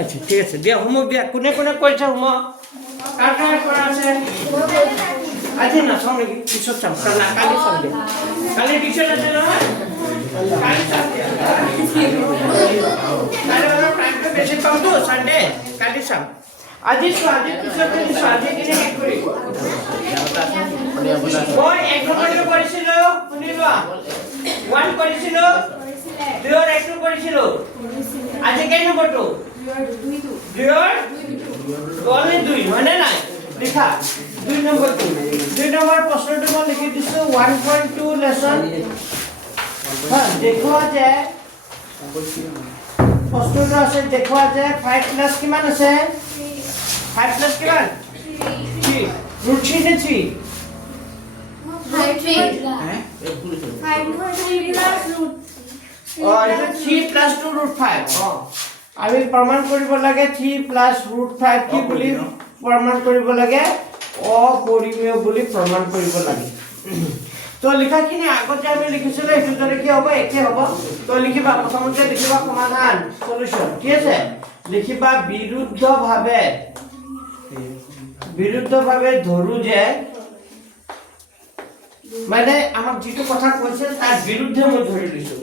আচ্ছা ঠিক আছে দিয়া হোমৱৰ্ক দিয়া কোনে কোনে কৰিছে হোমৱৰ্ক কাৰ কাৰ কৰা আছে আজি নাচাওঁ নেকি পিছত চাম কালি চাম দিয়া কালি টিউশ্যন আছে নহয় কালি চাম দিয়া কালি অলপ টাইমটো বেছি পামতো চানডে কালি চাম আজি চোৱা আজি পিছত চোৱা আজি কিনে শেষ কৰি মই 1 নম্বৰটো কৰিছিলোঁ শুনি লোৱা 1 কৰিছিলোঁ 2 ৰ 1 কৰিছিলোঁ আজি কেই নম্বৰটো 2 ৰ অনলি 2 হয়নে নাই লিখা 2 নম্বৰটো 2 নম্বৰ প্ৰশ্নটো মই লিখি দিছোঁ 1.2 লেসন দেখুৱা যে প্ৰশ্নটো আছে দেখুৱা যে 5 প্লাস কিমান আছে 5 প্লাস কিমান 3 ৰুট 3 নে 3 3 plus 2 root 5 আমি প্ৰমাণ কৰিব লাগে 3 plus root 5 কি বুলি প্ৰমাণ কৰিব লাগে অপৰিমেয় বুলি প্ৰমাণ কৰিব লাগে তো লিখাখিনি আগতে আমি লিখিছিল এটো দৰে কি হ'ব একে হ'ব তো লিখিবা প্ৰথমতে লিখিবা সমাধান সলিউশন ঠিক আছে লিখিবা বিৰুদ্ধভাৱে ধৰু যে মানে আমাক যেটো কথা কৈছিল তাৰ বিৰুদ্ধে মই ধৰি লৈছো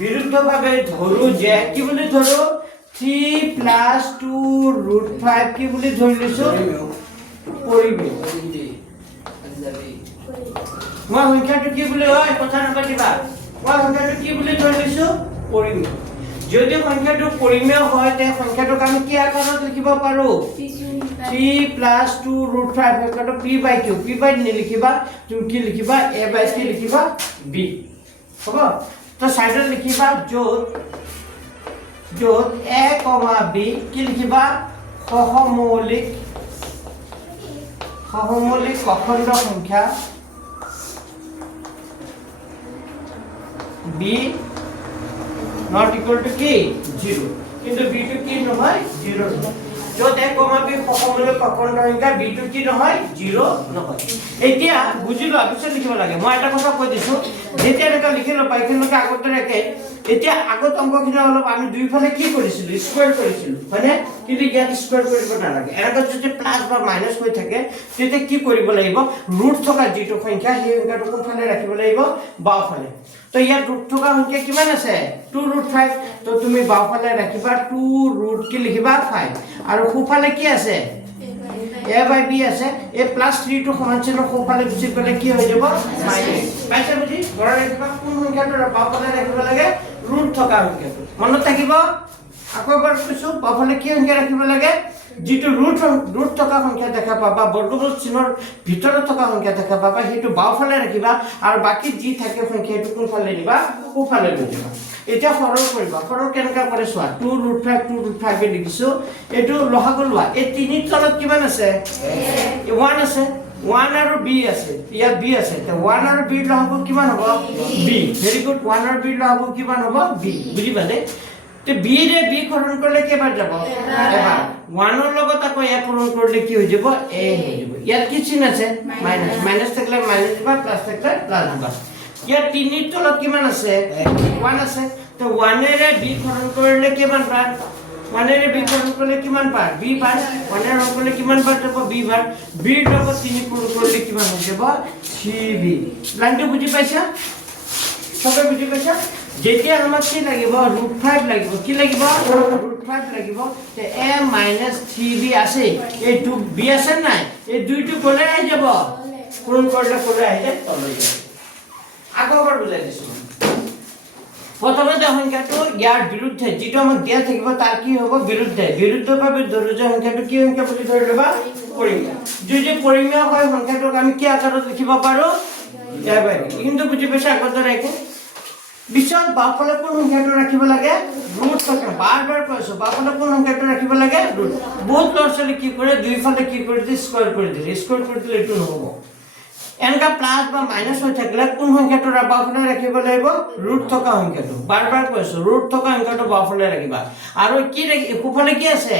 বিৰুদ্ধভাৱে ধৰু যে কি বুলি ধৰো 3 plus 2 root 5 কি বুলি ধৰি লৈছো পৰিমেয় মই সংখ্যাটো কি বুলি হয় কথা নাপাতিবা মই সংখ্যাটো কি বুলি ধৰি লৈছো পৰিমেয় যদি সংখ্যাটো পৰিমেয় হয় তে সংখ্যাটোক আমি কি আকাৰত লিখিব পাৰো 3 plus 2 root 5 সংখ্যাটো p/q নিলিখিবা তুমি কি লিখিবা a/c লিখিবা b হ'ব তো সাইডত লিখিবা যত a, b কি লিখিবা সহমৌলিক অখণ্ড সংখ্যা b not equal to কি 0 কিন্তু b to কি নহয় 0 নহয় যত a, b সহমৌলিক অখণ্ড সংখ্যা b to কি নহয় 0 নহয় এতিয়া বুজিলো পিছত লিখিব লাগে মই এটা কথা কৈ দিছো যেতিয়া এটা লিখিলো পাইখনকে আগতে ৰাখে এতিয়া আগত অংকখিনি অলপ আমি দুইফালে কি কৰিছিলো স্কয়াৰ কৰিছিলো মানে কিন্তু ইয়াত স্কয়াৰ কৰিব নালাগে এটা যদি প্লাস বা মাইনাস হৈ থাকে তেতিয়া কি কৰিব লাগিব ৰুট থকা যেটো সংখ্যা সেই সংখ্যাটো কোনফালে ৰাখিব লাগিব বাওফালে তো ইয়াত ৰুট থকা সংখ্যা কিমান আছে 2 root 5 তো তুমি বাওফালে ৰাখিবা 2 root কি লিখিবা 5 আৰু সোফালে কি আছে a/b আছে a plus 3 to সমান চিহ্ন সোফালে গুচি গলে কি হৈ যাব মাইনাস পাইছে বুজি ঘৰৰ ৰাখিবা কোন সংখ্যাটো বাওফালে ৰাখিব লাগে ৰুট থকা সংখ্যাটো মনত থাকিব আকৌ এবাৰ কৈছো বাওফালে কি সংখ্যা ৰাখিব লাগে যেটো ৰুট থকা সংখ্যা দেখা পাবা বৰ্গমূল চিহ্নৰ ভিতৰত থকা সংখ্যা দেখা পাবা হেতু বাওফালে ৰাখিবা আৰু বাকি যি থাকে সংখ্যা হেতু কোনফালে নিবা সোফালে লৈ যাবা এতিয়া সৰল কৰিবা সৰল কেনেকা কৰে চোৱা 2 root 5 লিখিছো এটো লহাগু লোৱা এই তিনি তলত কিমান আছে 1 আছে 1 আৰু b আছে ইয়াত b আছে তে 1 আৰু b লহাগু কিমান হ'ব b ভেৰি গুড 1 আৰু b লহাগু কিমান হ'ব b বুজি পালে তে b ৰে b হৰণ কৰিলে কেবাৰ যাব এবাৰ 1 ৰ লগত আকৌ a হৰণ কৰিলে কি হৈ যাব a হৈ যাব ইয়াত কি চিহ্ন আছে মাইনাস থাকিলে মাইনাস দিবা প্লাস থাকিলে প্লাস দিবা ইয়াত তিনি তলত কিমান আছে 1 আছে তো 1 ৰে b হৰণ কৰিলে কিমান পায় 1 ৰে b হৰণ কৰিলে কিমান পায় b পায় 1 ৰে হৰণ কৰিলে কিমান পায় যাব b পায় b ৰ লগত 3 পূৰণ কৰিলে কিমান হৈ যাব 3b লাইনটো বুজি পাইছা সবে বুজি পাইছা যেতিয়া আমাক কি লাগিব √5 লাগিব কি লাগিব √5 লাগিব তে a - 3b আছে এই 2b আছে নাই এই দুইটো কোলে আহি যাব পূৰণ কৰিলে কোলে আহি যায় তলৈ যাব আগৰ বুজাই দিছো প্ৰথমতে সংখ্যাটো ইয়াৰ বিৰুদ্ধে যেটো আমাক দিয়া থাকিব তাৰ কি হ'ব বিৰুদ্ধভাৱে ধৰু যে সংখ্যাটো কি সংখ্যা বুলি ধৰি লবা পৰিমেয় যদি পৰিমেয় হয় সংখ্যাটোক আমি কি আকাৰত লিখিব পাৰো কিন্তু বুজি পাইছা আগতে ৰাখে বিশদ বাওফালে কোন সংখ্যাটো ৰাখিব লাগে ৰুট থকা বাৰবাৰ কৈছো বাওফালে কোন সংখ্যাটো ৰাখিব লাগে ৰুট বহুত লৰছলি কি কৰে দুইফালে কি কৰি দি স্কয়াৰ কৰি দিলে এটো নহব এনকা প্লাস বা মাইনাস হৈ থাকিলে কোন সংখ্যাটো বাওফালে ৰাখিব লাগিব ৰুট থকা সংখ্যাটো বাৰবাৰ কৈছো ৰুট থকা সংখ্যাটো বাওফালে ৰাখিবা আৰু কি সোফালে কি আছে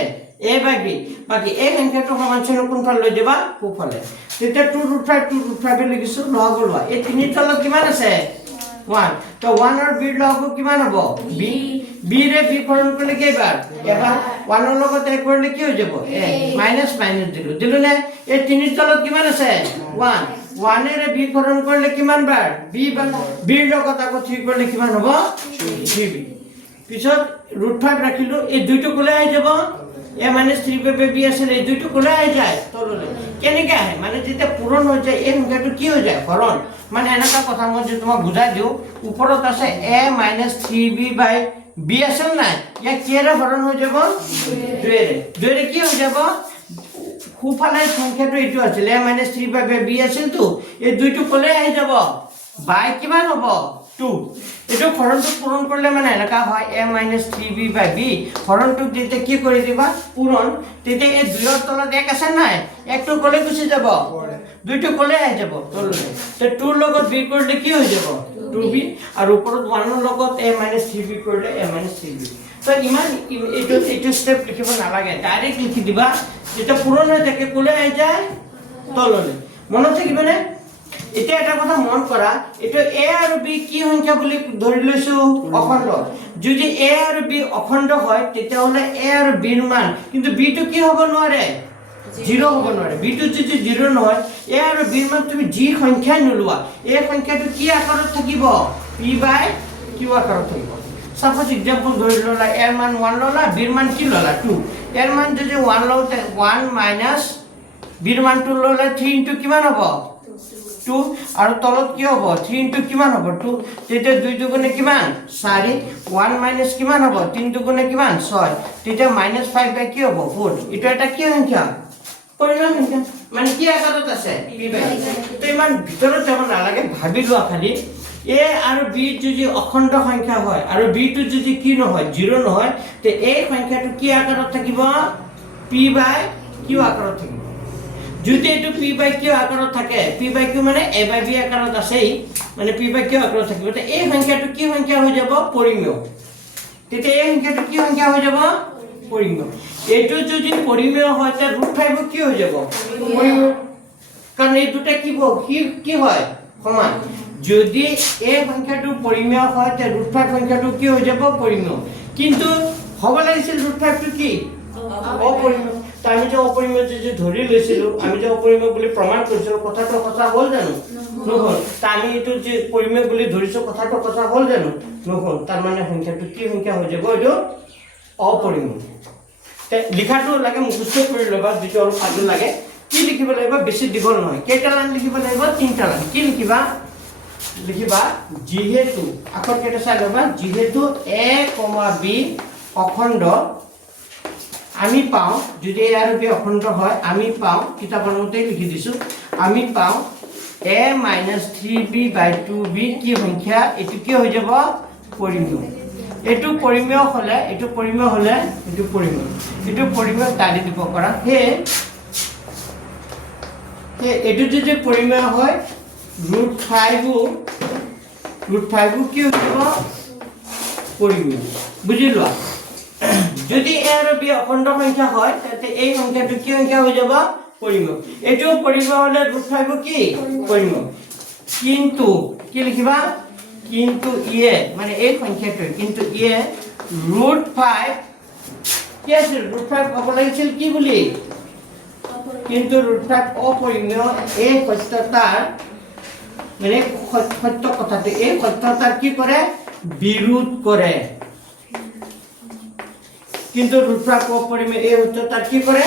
a/b বাকি এই সংখ্যাটো সমান চিহ্ন কোনফালে লৈ যাবা সোফালে তেতিয়া 2 root 5 লিখিছো লহাগু লোৱা এই তিনি তলত কিমান আছে 1 তো 1 और b লগ কিমান হ'ব b b रे b ফৰণ কৰিলে কেইবাৰ এবাৰ 1 ৰ লগত এক কৰিলে কি হৈ যাব a মাইনাস মাইনাস দিলো নে এই তিনিৰ তলত কিমান আছে 1 1 रे b ফৰণ কৰিলে কিমান বাৰ b বাৰ b ৰ লগত আকৌ 3 কৰিলে কিমান হ'ব 3b পিছত √5 ৰাখিলো এই দুইটো কোলে আহি যাব a - 3 b আছে এই দুইটো কোলে আহি যায় তললে কেনেকৈ আহে মানে যেতিয়া পূৰণ হৈ যায় এই সংখ্যাটো কি হৈ যায় হৰণ মানে এনেকা কথা মই যে তোমাক বুজাই দিও ওপৰত আছে a - 3b / b আছে নাই ইয়া কিৰে হৰণ হৈ যাব 2 ৰে কি হৈ যাব খুফালে সংখ্যাটো এইটো আছিল a - 3 / b আছিল তো এই দুইটো কোলে আহি যাব বাই কিমান হ'ব 2 এটো হৰণটো পূৰণ কৰিলে মানে এনেকা হয় a - 3b / b হৰণটো দিতে কি কৰি দিবা পূৰণ দিতে এই দুইৰ তলত এক আছে নাই একটো কোলে গুচি যাব দুইটো কোলে আহি যাব তললে তে 2 ৰ লগত b কৰিলে কি হৈ যাব 2b আৰু ওপৰত 1 ৰ লগত a - 3b কৰিলে a - 3b তো ইমান এইটো স্টেপ লিখিব নালাগে ডাইৰেক্ট লিখি দিবা যেটা পূৰণ হৈ থাকে কোলে আহি যায় তললে মনত থাকিবনে এটা এটা কথা মন কৰা এটা a আৰু b কি সংখ্যা বুলি ধৰি লৈছো অখণ্ড যদি a আৰু b অখণ্ড হয় তেতিয়াহলে a আৰু b ৰ মান কিন্তু b টো কি হ'ব নোৱাৰে 0 হ'ব নোৱাৰে b টো যদি 0 নহয় a আৰু b ৰ মান তুমি যি সংখ্যা নলুৱা এই সংখ্যাটো কি আকাৰত থাকিব p / q আকাৰত থাকিব সাপোজ एग्जांपल ধৰি ললা a ৰ মান 1 ললা b ৰ মান কি ললা 2 a ৰ মান যদি 1 লওতে 1 মাইনাস b ৰ মান 2 ললে 3 * কিমান হ'ব 2 আৰু তলত কি হ'ব 3 * কিমান হ'ব 2 তেতিয়া 2 দুগুণে কিমান 4 1 মাইনাস কিমান হ'ব 3 দুগুণে কিমান 6 তেতিয়া -5 কি হ'ব 4 এটা এটা কি সংখ্যা পৰিমাণ সংখ্যা মানে কি আকাৰত আছে p / তো ইমান ভিতৰত যাব নালাগে ভাবি লোৱা খালি a আৰু b যদি অখণ্ড সংখ্যা হয় আৰু b টো যদি কি নহয় 0 নহয় তে এই সংখ্যাটো কি আকাৰত থাকিব p / q আকাৰত থাকিব যদি এটো p / q আকাৰত থাকে p / q মানে a / b আকাৰত আছেই মানে p / q আকাৰত থাকিব তে এই সংখ্যাটো কি সংখ্যা হৈ যাব পৰিমেয় তেতিয়া এই সংখ্যাটো কি সংখ্যা হৈ যাব পৰিমেয় এটো যদি পৰিমেয় হয় তে √5 কি হৈ যাব পৰিমেয় কাৰণ এই দুটা কি হয় সমান যদি এই সংখ্যাটো পৰিমেয় হয় তে √5 সংখ্যাটো কি হৈ যাব পৰিমেয় কিন্তু হ'ব লাগিছিল √5 টো কি অপৰিমেয় আমি যে অপৰিমেয় যে ধৰি লৈছিলো আমি যে অপৰিমেয় বুলি প্ৰমাণ কৰিছিলো কথাটো কথা হ'ল জানো নহল আমি এটো যে পৰিমেয় বুলি ধৰিছো কথাটো কথা হ'ল জানো নহল তাৰ মানে সংখ্যাটো কি সংখ্যা হৈ যাব এটো অপৰিমেয় তে লিখাটো লাগে মুখস্থ কৰি লবা যেটো অলপ আগে লাগে কি লিখিব লাগিব বেছি দীঘল নহয় কেইটা লাইন লিখিব লাগিব তিনটা লাইন কি লিখিবা যেহেতু আখৰ কেইটা চাই লবা যেহেতু a, b অখণ্ড আমি পাও যদি a আৰু b অখণ্ড হয় আমি পাও কিতাপৰ মতে লিখি দিছো আমি পাও a - 3b / 2b কি সংখ্যা এটো কি হৈ যাব পৰিমেয় এটো পৰিমেয় হলে এটো পৰিমেয় দাঁড়ি দিব কৰা হে এটো যদি পৰিমেয় হয় √5 কি হৈ যাব পৰিমেয় বুজিলো যদি a আৰু b অখণ্ড সংখ্যা হয় তেতে এই সংখ্যাটো কি সংখ্যা হৈ যাব পৰিমেয় এটো পৰিমেয় হলে √5 কি পৰিমেয় কিন্তু কি লিখিবা কিন্তু ইয়ে মানে এই সংখ্যাটো কিন্তু ইয়ে √5 কি আছে √5 হ'ব লাগিছিল কি বুলি কিন্তু √5 অপৰিমেয় এই সত্যতাৰ মানে সত্য কথাটো এই সত্যতাৰ কি কৰে বিৰোধ কৰে কিন্তু √5 অপৰিমেয় এই সত্যতাৰ কি কৰে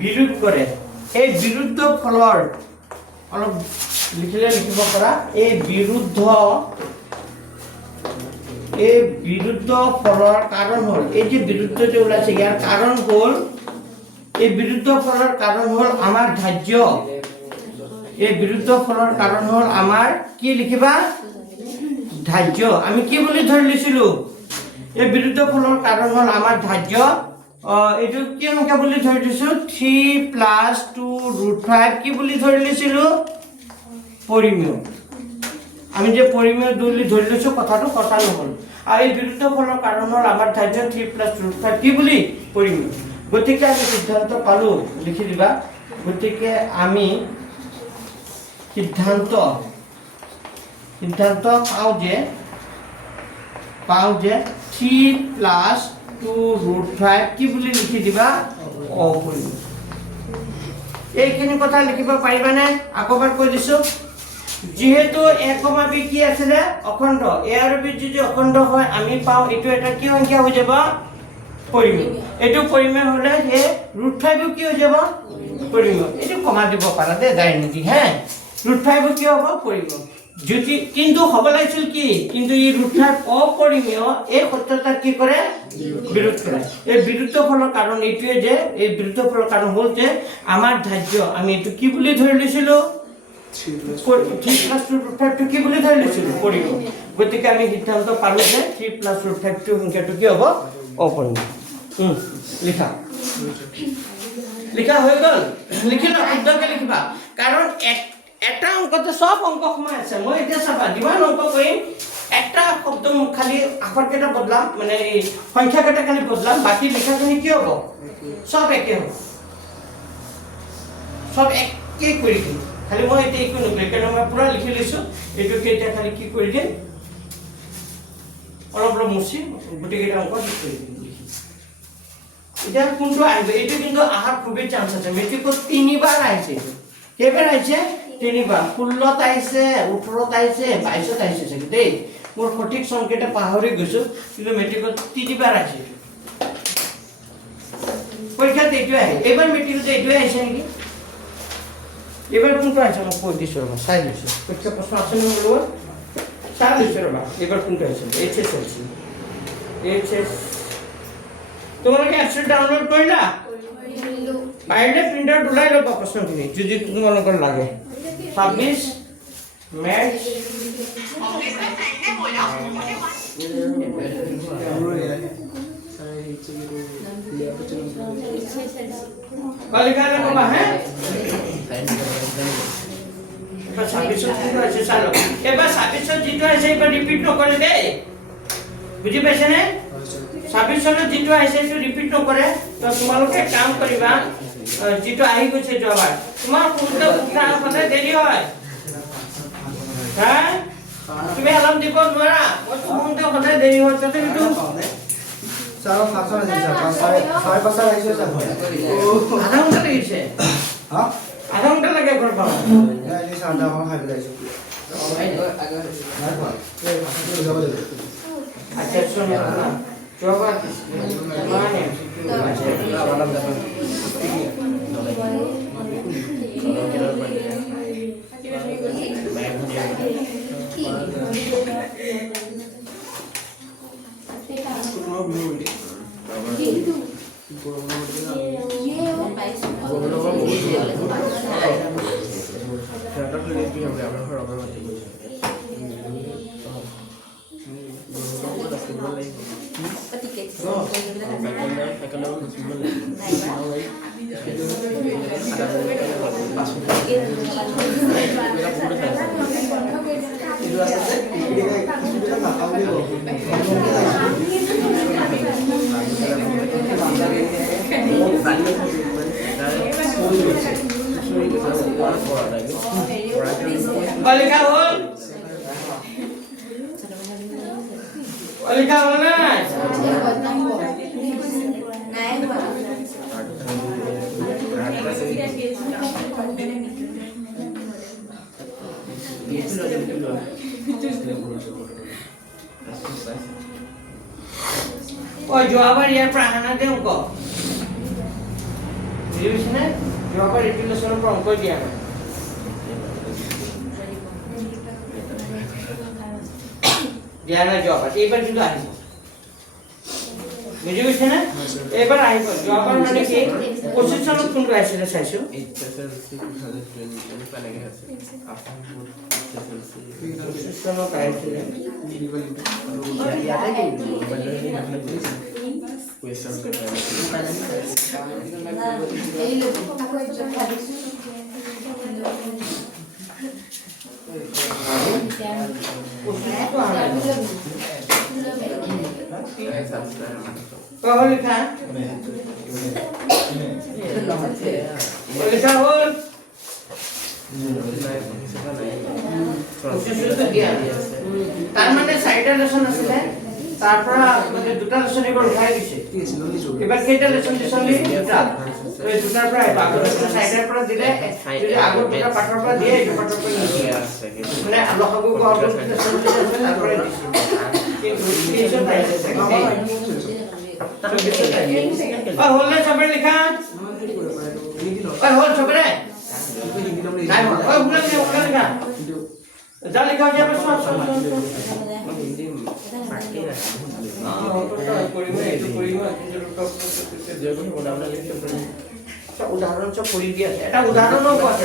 বিৰোধ কৰে এই বিৰুদ্ধ ফলৰ অলপ লিখিব পৰা এই বিৰুদ্ধ ফলৰ কাৰণ হ'ল এই যে বিৰুদ্ধ যে ওলাইছে ইয়াৰ কাৰণ হ'ল এই বিৰুদ্ধ ফলৰ কাৰণ হ'ল আমাৰ ধাৰ্য এই বিৰুদ্ধ ফলৰ কাৰণ হ'ল আমাৰ কি লিখিবা ধাৰ্য আমি কি বুলি ধৰি লৈছিলো এই বিৰুদ্ধ ফলৰ কাৰণ হ'ল আমাৰ ধাৰ্য এটো কি সংখ্যা বুলি ধৰি লৈছো 3 + 2 √5 কি বুলি ধৰি লৈছিলো পৰিমেয় আমি যে পৰিমেয় বুলি ধৰি লৈছো কথাটো কথা নহল আৰু এই বিৰুদ্ধ ফলৰ কাৰণ হ'ল আমাৰ ধাৰ্য 3 + √5 কি বুলি পৰিমেয় গতিকে আমি সিদ্ধান্ত পালো লিখি দিবা গতিকে আমি সিদ্ধান্ত সিদ্ধান্ত পাও যে 3 + 2√5 কি বুলি লিখি দিবা অপৰিমেয় এইখিনি কথা লিখিব পাৰিবানে আকবাৰ কৈ দিছো যেহেতু a, b কি আছে অখণ্ড a আৰু b যদি অখণ্ড হয় আমি পাও এটো এটা কি সংখ্যা হৈ যাব পৰিমেয় এটো পৰিমেয় হলে হে √5 কি হৈ যাব পৰিমেয় এটো কমা দিব পাৰা দে ডাইৰেক্টলি হে √5 কি হ'ব পৰিমেয় যদি কিন্তু হ'ব লাগিছিল কি কিন্তু এই √5 অপৰিমেয় এই সত্যতা কি কৰে বিৰোধ কৰে এই বিৰোধ ফলৰ কাৰণ এইটোৱে যে এই বিৰোধ ফলৰ কাৰণ হ'ল যে আমাৰ ধাৰ্য আমি এটো কি বুলি ধৰি লৈছিলো 3 + 2√5 কি বুলি ধৰি লৈছিলো পৰিমেয় গতিকে আমি সিদ্ধান্ত পালো যে 3 + √5 সংখ্যাটো কি হ'ব অপৰিমেয় লিখা হৈ গ'ল লিখিলা শুদ্ধকে লিখিবা কাৰণ এটা অংকতে সব অংক সময় আছে মই এতিয়া চাবা যিমান অংক কৰিম একটা শব্দ খালি আখৰ কেইটা বদলাম মানে এই সংখ্যা কেইটা খালি বদলাম বাকি লিখাখিনি কি হ'ব সব একে হ'ব সব একে কৰি দিম খালি মই এতিয়া একো নকৰি কাৰণ মই পুৰা লিখি লৈছো এইটো কেইটা খালি কি কৰি দিম অলপ মুছি গোটেইকেইটা অংক ঠিক কৰি দিম এটা কোনটো আহিব এইটো কিন্তু আহাৰ খুবেই চান্স আছে মেট্ৰিকত 3 বাৰ আহিছে কেইবাৰ আহিছে 3 বাৰ 16 আহিছে 18 আহিছে 22 আহিছে চাগে দেই মোৰ সঠিক সংখ্যাটা পাহৰি গৈছো কিন্তু মেট্ৰিকত 3 বাৰ আহিছে পৰীক্ষাত এইটো আহে এবাৰ মেট্ৰিকত এইটো আহিছে নেকি এবাৰ কোনটো আহিছে মই কৈ দিছো ৰবা চাই লৈছো পৰীক্ষা প্ৰশ্ন আছে নে মোৰ চাই লৈছো ৰবা এবাৰ কোনটো আহিছে এইচএছ আহিছে এইচএছ তোমালোকে এপছটো ডাউনলোড কৰিলা বাইৰে প্ৰিন্টাৰ উলাই লবা প্ৰশ্নখিনি যদি তোমালোকৰ লাগে 26 ম্যাথ কালিকালে কবা হ্যাঁ এবাৰ 26 আছে চালো এবাৰ 26 যেটো আছে এবাৰ ৰিপিট নকৰে দে বুজি পাইছে নে 26 চনত যেটো আছে সেইটো ৰিপিট নকৰে তো তোমালোকে কাম কৰিবা যেটো আহি গৈছে জবাব তোমাৰ কোনটা উঠা মানে দেৰি হয় হ্যাঁ তুমি আলাম দিব নোৱাৰা মই কোনটা কথা দেৰি হয় তাতে কিন্তু চাও ফাছৰ আছে চাই পাছৰ আহিছে চাই আধা ঘন্টা লাগিছে হা আধা ঘন্টা লাগে ঘৰ পাওঁ নাই এই সাদা মই খাই পেলাইছো আচ্ছা শুন জবাব মানে Olika hol. Olika hol na. Oh, jawaban ya prahana deh engkau. Jadi sini jawaban itu lesson prongko dia. Dia na jawaban. Ebar juga ahib. Buji gese na? Ebar ahib. Jawaban mane ki position কোনটো আছিল চাইছো? Position পাইছিল। Kau lihat? Lihat hol. পঁচিছটো দিয়া তাৰ মানে চাৰিটা lesson আছিলে তাৰ পৰা মানে দুটা লেসন এবাৰ উঠাই দিছে এবাৰ কেইটা লেসন দিছলি দুটা এই দুটাৰ পৰা আগৰ চাৰিটাৰ পৰা দিলে যদি আগৰ দুটা পাঠৰ পৰা দিয়ে এই পাঠৰ পৰা নিদিয়ে মানে লহগু গহগু লেসন দিছে তাৰ পৰা দিছে কিন্তু এইটো পাইছে হল না সবে লিখা হল সবে নাই উগলা লিখা যা লিখা হয়ে যাবে সব উদাহরণ সব পড়ি দিয়া এটা উদাহরণ অঙ্ক আছে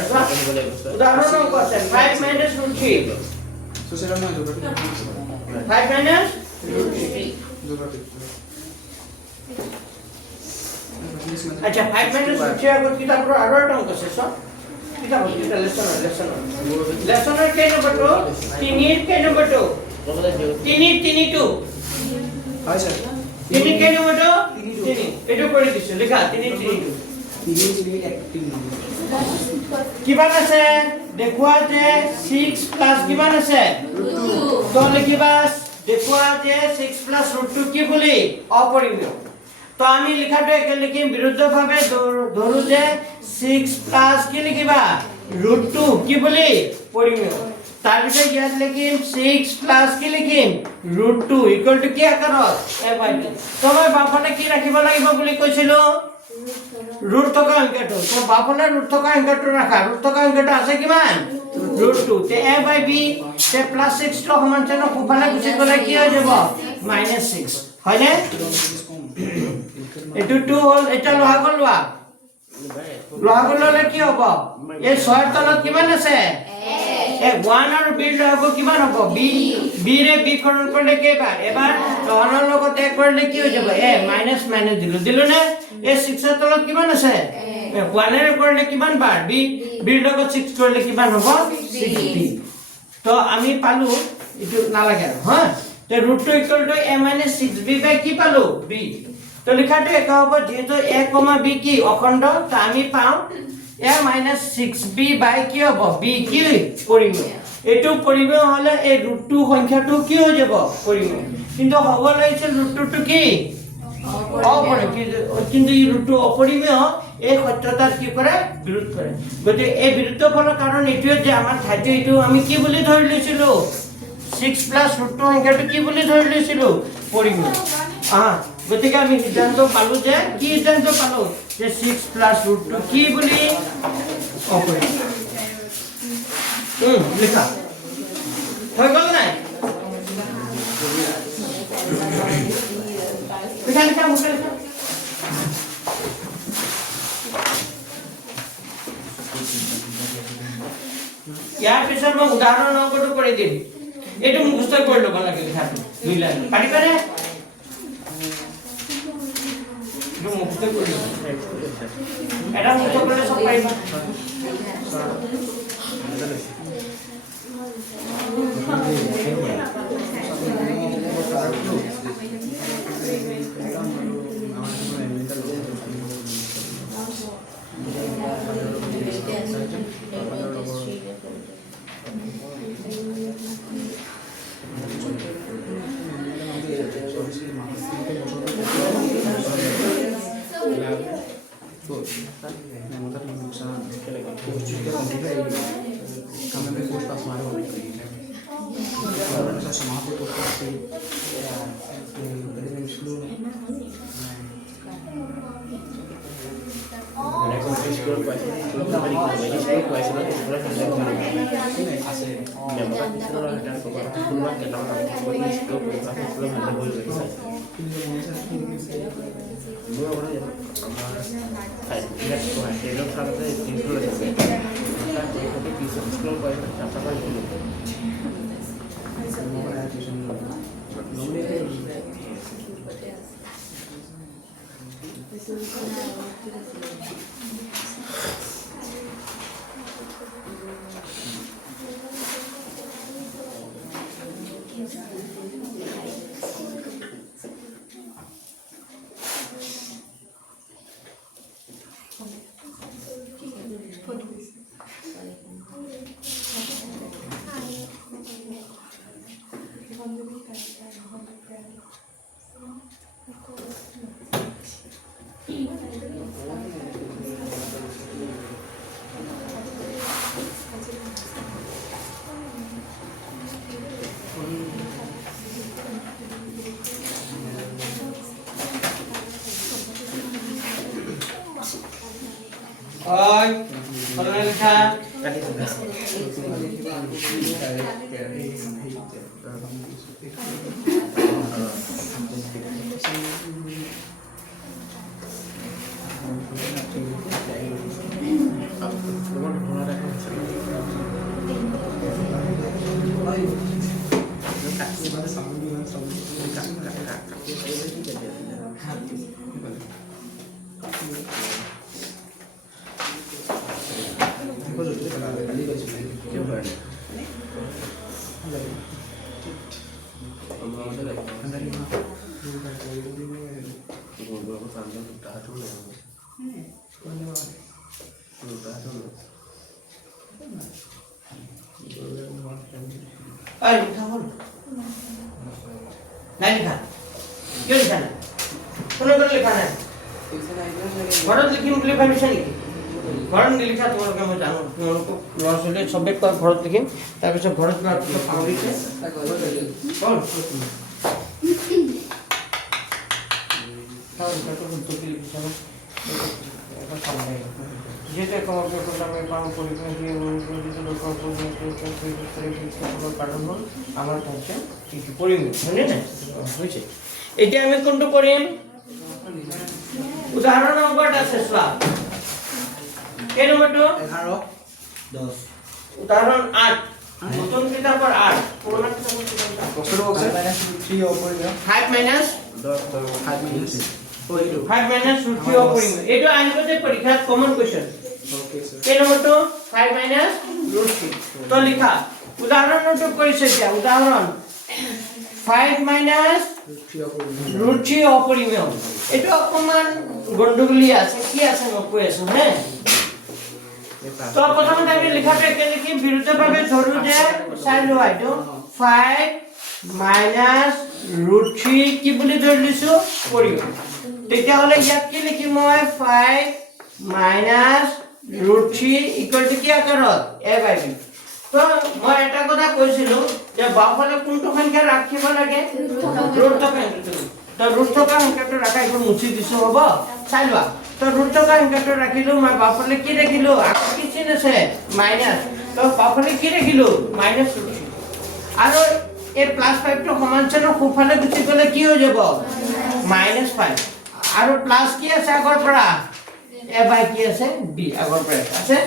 উদাহরণ অঙ্ক আছে 5 minus root 3 So será una geography. 5 minus root 3 আচ্ছা 5 minus root 3 আগত কিতাপ পড়া আরো একটা অঙ্ক আছে সব কিতাপ এটা লেসনের কে নম্বর 2 3 এর কে নম্বর 2 3 2 Hi sir. 3 কে নম্বর 2 3 এটা করে দিছো লেখা 3 2 কিমান আছে দেখুৱা যে 6 প্লাস কিমান আছে √2 তো লিখিবা দেখুৱা যে 6 প্লাস √2 কি বলি অপৰিমেয় তো আমি লিখাটো একে লিখিম বিৰুদ্ধভাৱে ধৰু যে 6 প্লাস কি লিখিবা √2 কি বলি পৰিমেয় তাৰ পিছত ইয়াত লিখিম 6 প্লাস কি লিখিম √2 ইকুয়াল টু কি আকাৰত a/b তো মই বাফানে কি ৰাখিব লাগিব বুলি কৈছিলো ৰুট থকা অংকটো তো বাফানে ৰুট থকা অংকটো ৰাখা ৰুট থকা অংকটো আছে কিমান √2 তে a/b তে +6 টো সমান চিহ্ন কোফালে গুচি গলে কি হৈ যাব -6 হয়নে এটো 2 হল এটা লহাগল ললে কি হ'ব এই 6 ৰ তলত কিমান আছে এ 1 আৰু b লহাগল কিমান হ'ব b ৰে b কৰণ কৰিলে কেইবাৰ এবাৰ লহনৰ লগত এক কৰিলে কি হৈ যাব এ মাইনাস দিলো না এই 6 ৰ তলত কিমান আছে 1 ৰে কৰিলে কিমান বাৰ b ৰ লগত 6 কৰিলে কিমান হ'ব 6b তো আমি পালো ইটো নালাগে হা তে √2 a - 6b বাই কি পালো b তো লিখাটো একা হ'ব যেহেতু a, b কি অখণ্ড তো আমি পাও a - 6b বাই কি হ'ব b কি পৰিমেয় এটো পৰিমেয় হলে এই √2 সংখ্যাটো কি হৈ যাব পৰিমেয় কিন্তু হ'ব লাগিছিল √2 টো কি অপৰিমেয় কিন্তু এই √2 অপৰিমেয় এই সত্যতাৰ কি কৰে বিৰোধ কৰে গতি এই বিৰুদ্ধ ফলৰ কাৰণ এটোৱে যে আমাৰ ধাৰ্য এটো আমি কি বুলি ধৰি লৈছিলো 6 প্লাস √2 সংখ্যাটো কি বুলি ধৰি লৈছিলো পৰিমেয় গতিকে আমি সিদ্ধান্ত পালো যে কি সিদ্ধান্ত পালো যে 6 প্লাস √2 কি বুলি অপরিমেয় লিখা হৈ গল নাই লিখা মুখে লিখা ইয়াৰ পিছত মই উদাহৰণ অংকটো কৰি দিম এটো মুখস্থ কৰি ল'ব লাগে লিখাটো দুই লাইন পাৰিবানে এটো মুখস্থ কৰি ল'ব এটা মুখস্থ কৰিলে সব পাৰিবা Oi, kalau lihat लिखा बोल नहीं लिखा क्यों लिखा ना तूने तो लिखा ना घरत लिखिम বুলি ভাবিছা নেকি ঘৰত নিলিখা তোমালোকে মই জানো তোমালোকক ল'ৰা ছোৱালীয়ে চবে কয় ঘৰত লিখিম তাৰপিছত ঘৰত যোৱাৰ পিছত পাহৰিছে কোন যেটা কমাকে প্রোগ্রামে পাম পরীক্ষা দিয়ে অনুমোদিত লোকাল কারণ হল আমার কাছে কিছু পরিমিত শুনে না হয়েছে এটা আমি কোনটো পড়িম উদাহরণ নম্বরটা শেষ লা কে নম্বরটো 11 10 উদাহরণ 8 নতুন কিতাপৰ 8 পুৰণা কিতাপৰ কিতাপটা কষ্টটো বক্সে 3 ওপৰ দিও 5 minus 5 minus 5 minus root 3 ওপৰ এইটো আনিবতে পৰীক্ষাত কমন কোৱেশ্চন ওকে স্যাৰ কে নম্বৰটো 5 minus root 3 তো লিখা উদাহৰণটো কৰিছে এতিয়া উদাহৰণ 5 minus root 3 অপৰিমেয় এটো অকমান গণ্ডগোলী আছে কি আছে মই কৈ আছো হে তো প্ৰথমতে আমি লিখাটো একে লিখি বিৰুদ্ধভাৱে ধৰো যে চাই লোৱা এইটো 5 minus root 3 কি বুলি ধৰি লৈছো পৰিমেয় তেতিয়া হলে ইয়াত কি লিখিম মই 5 minus root 3 equal to কি আকাৰত a by b তো মই এটা কথা কৈছিলো যে বাওফালে কোনটো সংখ্যা ৰাখিব লাগে ৰুট থকা সংখ্যাটো তো ৰুট থকা সংখ্যাটো ৰাখা একো মুছি দিছো হ'ব চাই লোৱা তো ৰুট থকা সংখ্যাটো ৰাখিলো মই বাওফালে কি ৰাখিলো আকৌ কি চিন আছে মাইনাস তো বাওফালে কি ৰাখিলো মাইনাস ৰুট 3 আৰু এই প্লাস 5 টো সমান চিহ্ন খুফালে গুচি গলে কি হৈ যাব মাইনাস 5 আৰু প্লাস কি আছে আগৰ পৰা a by কি আছে b আগৰ পৰা আছে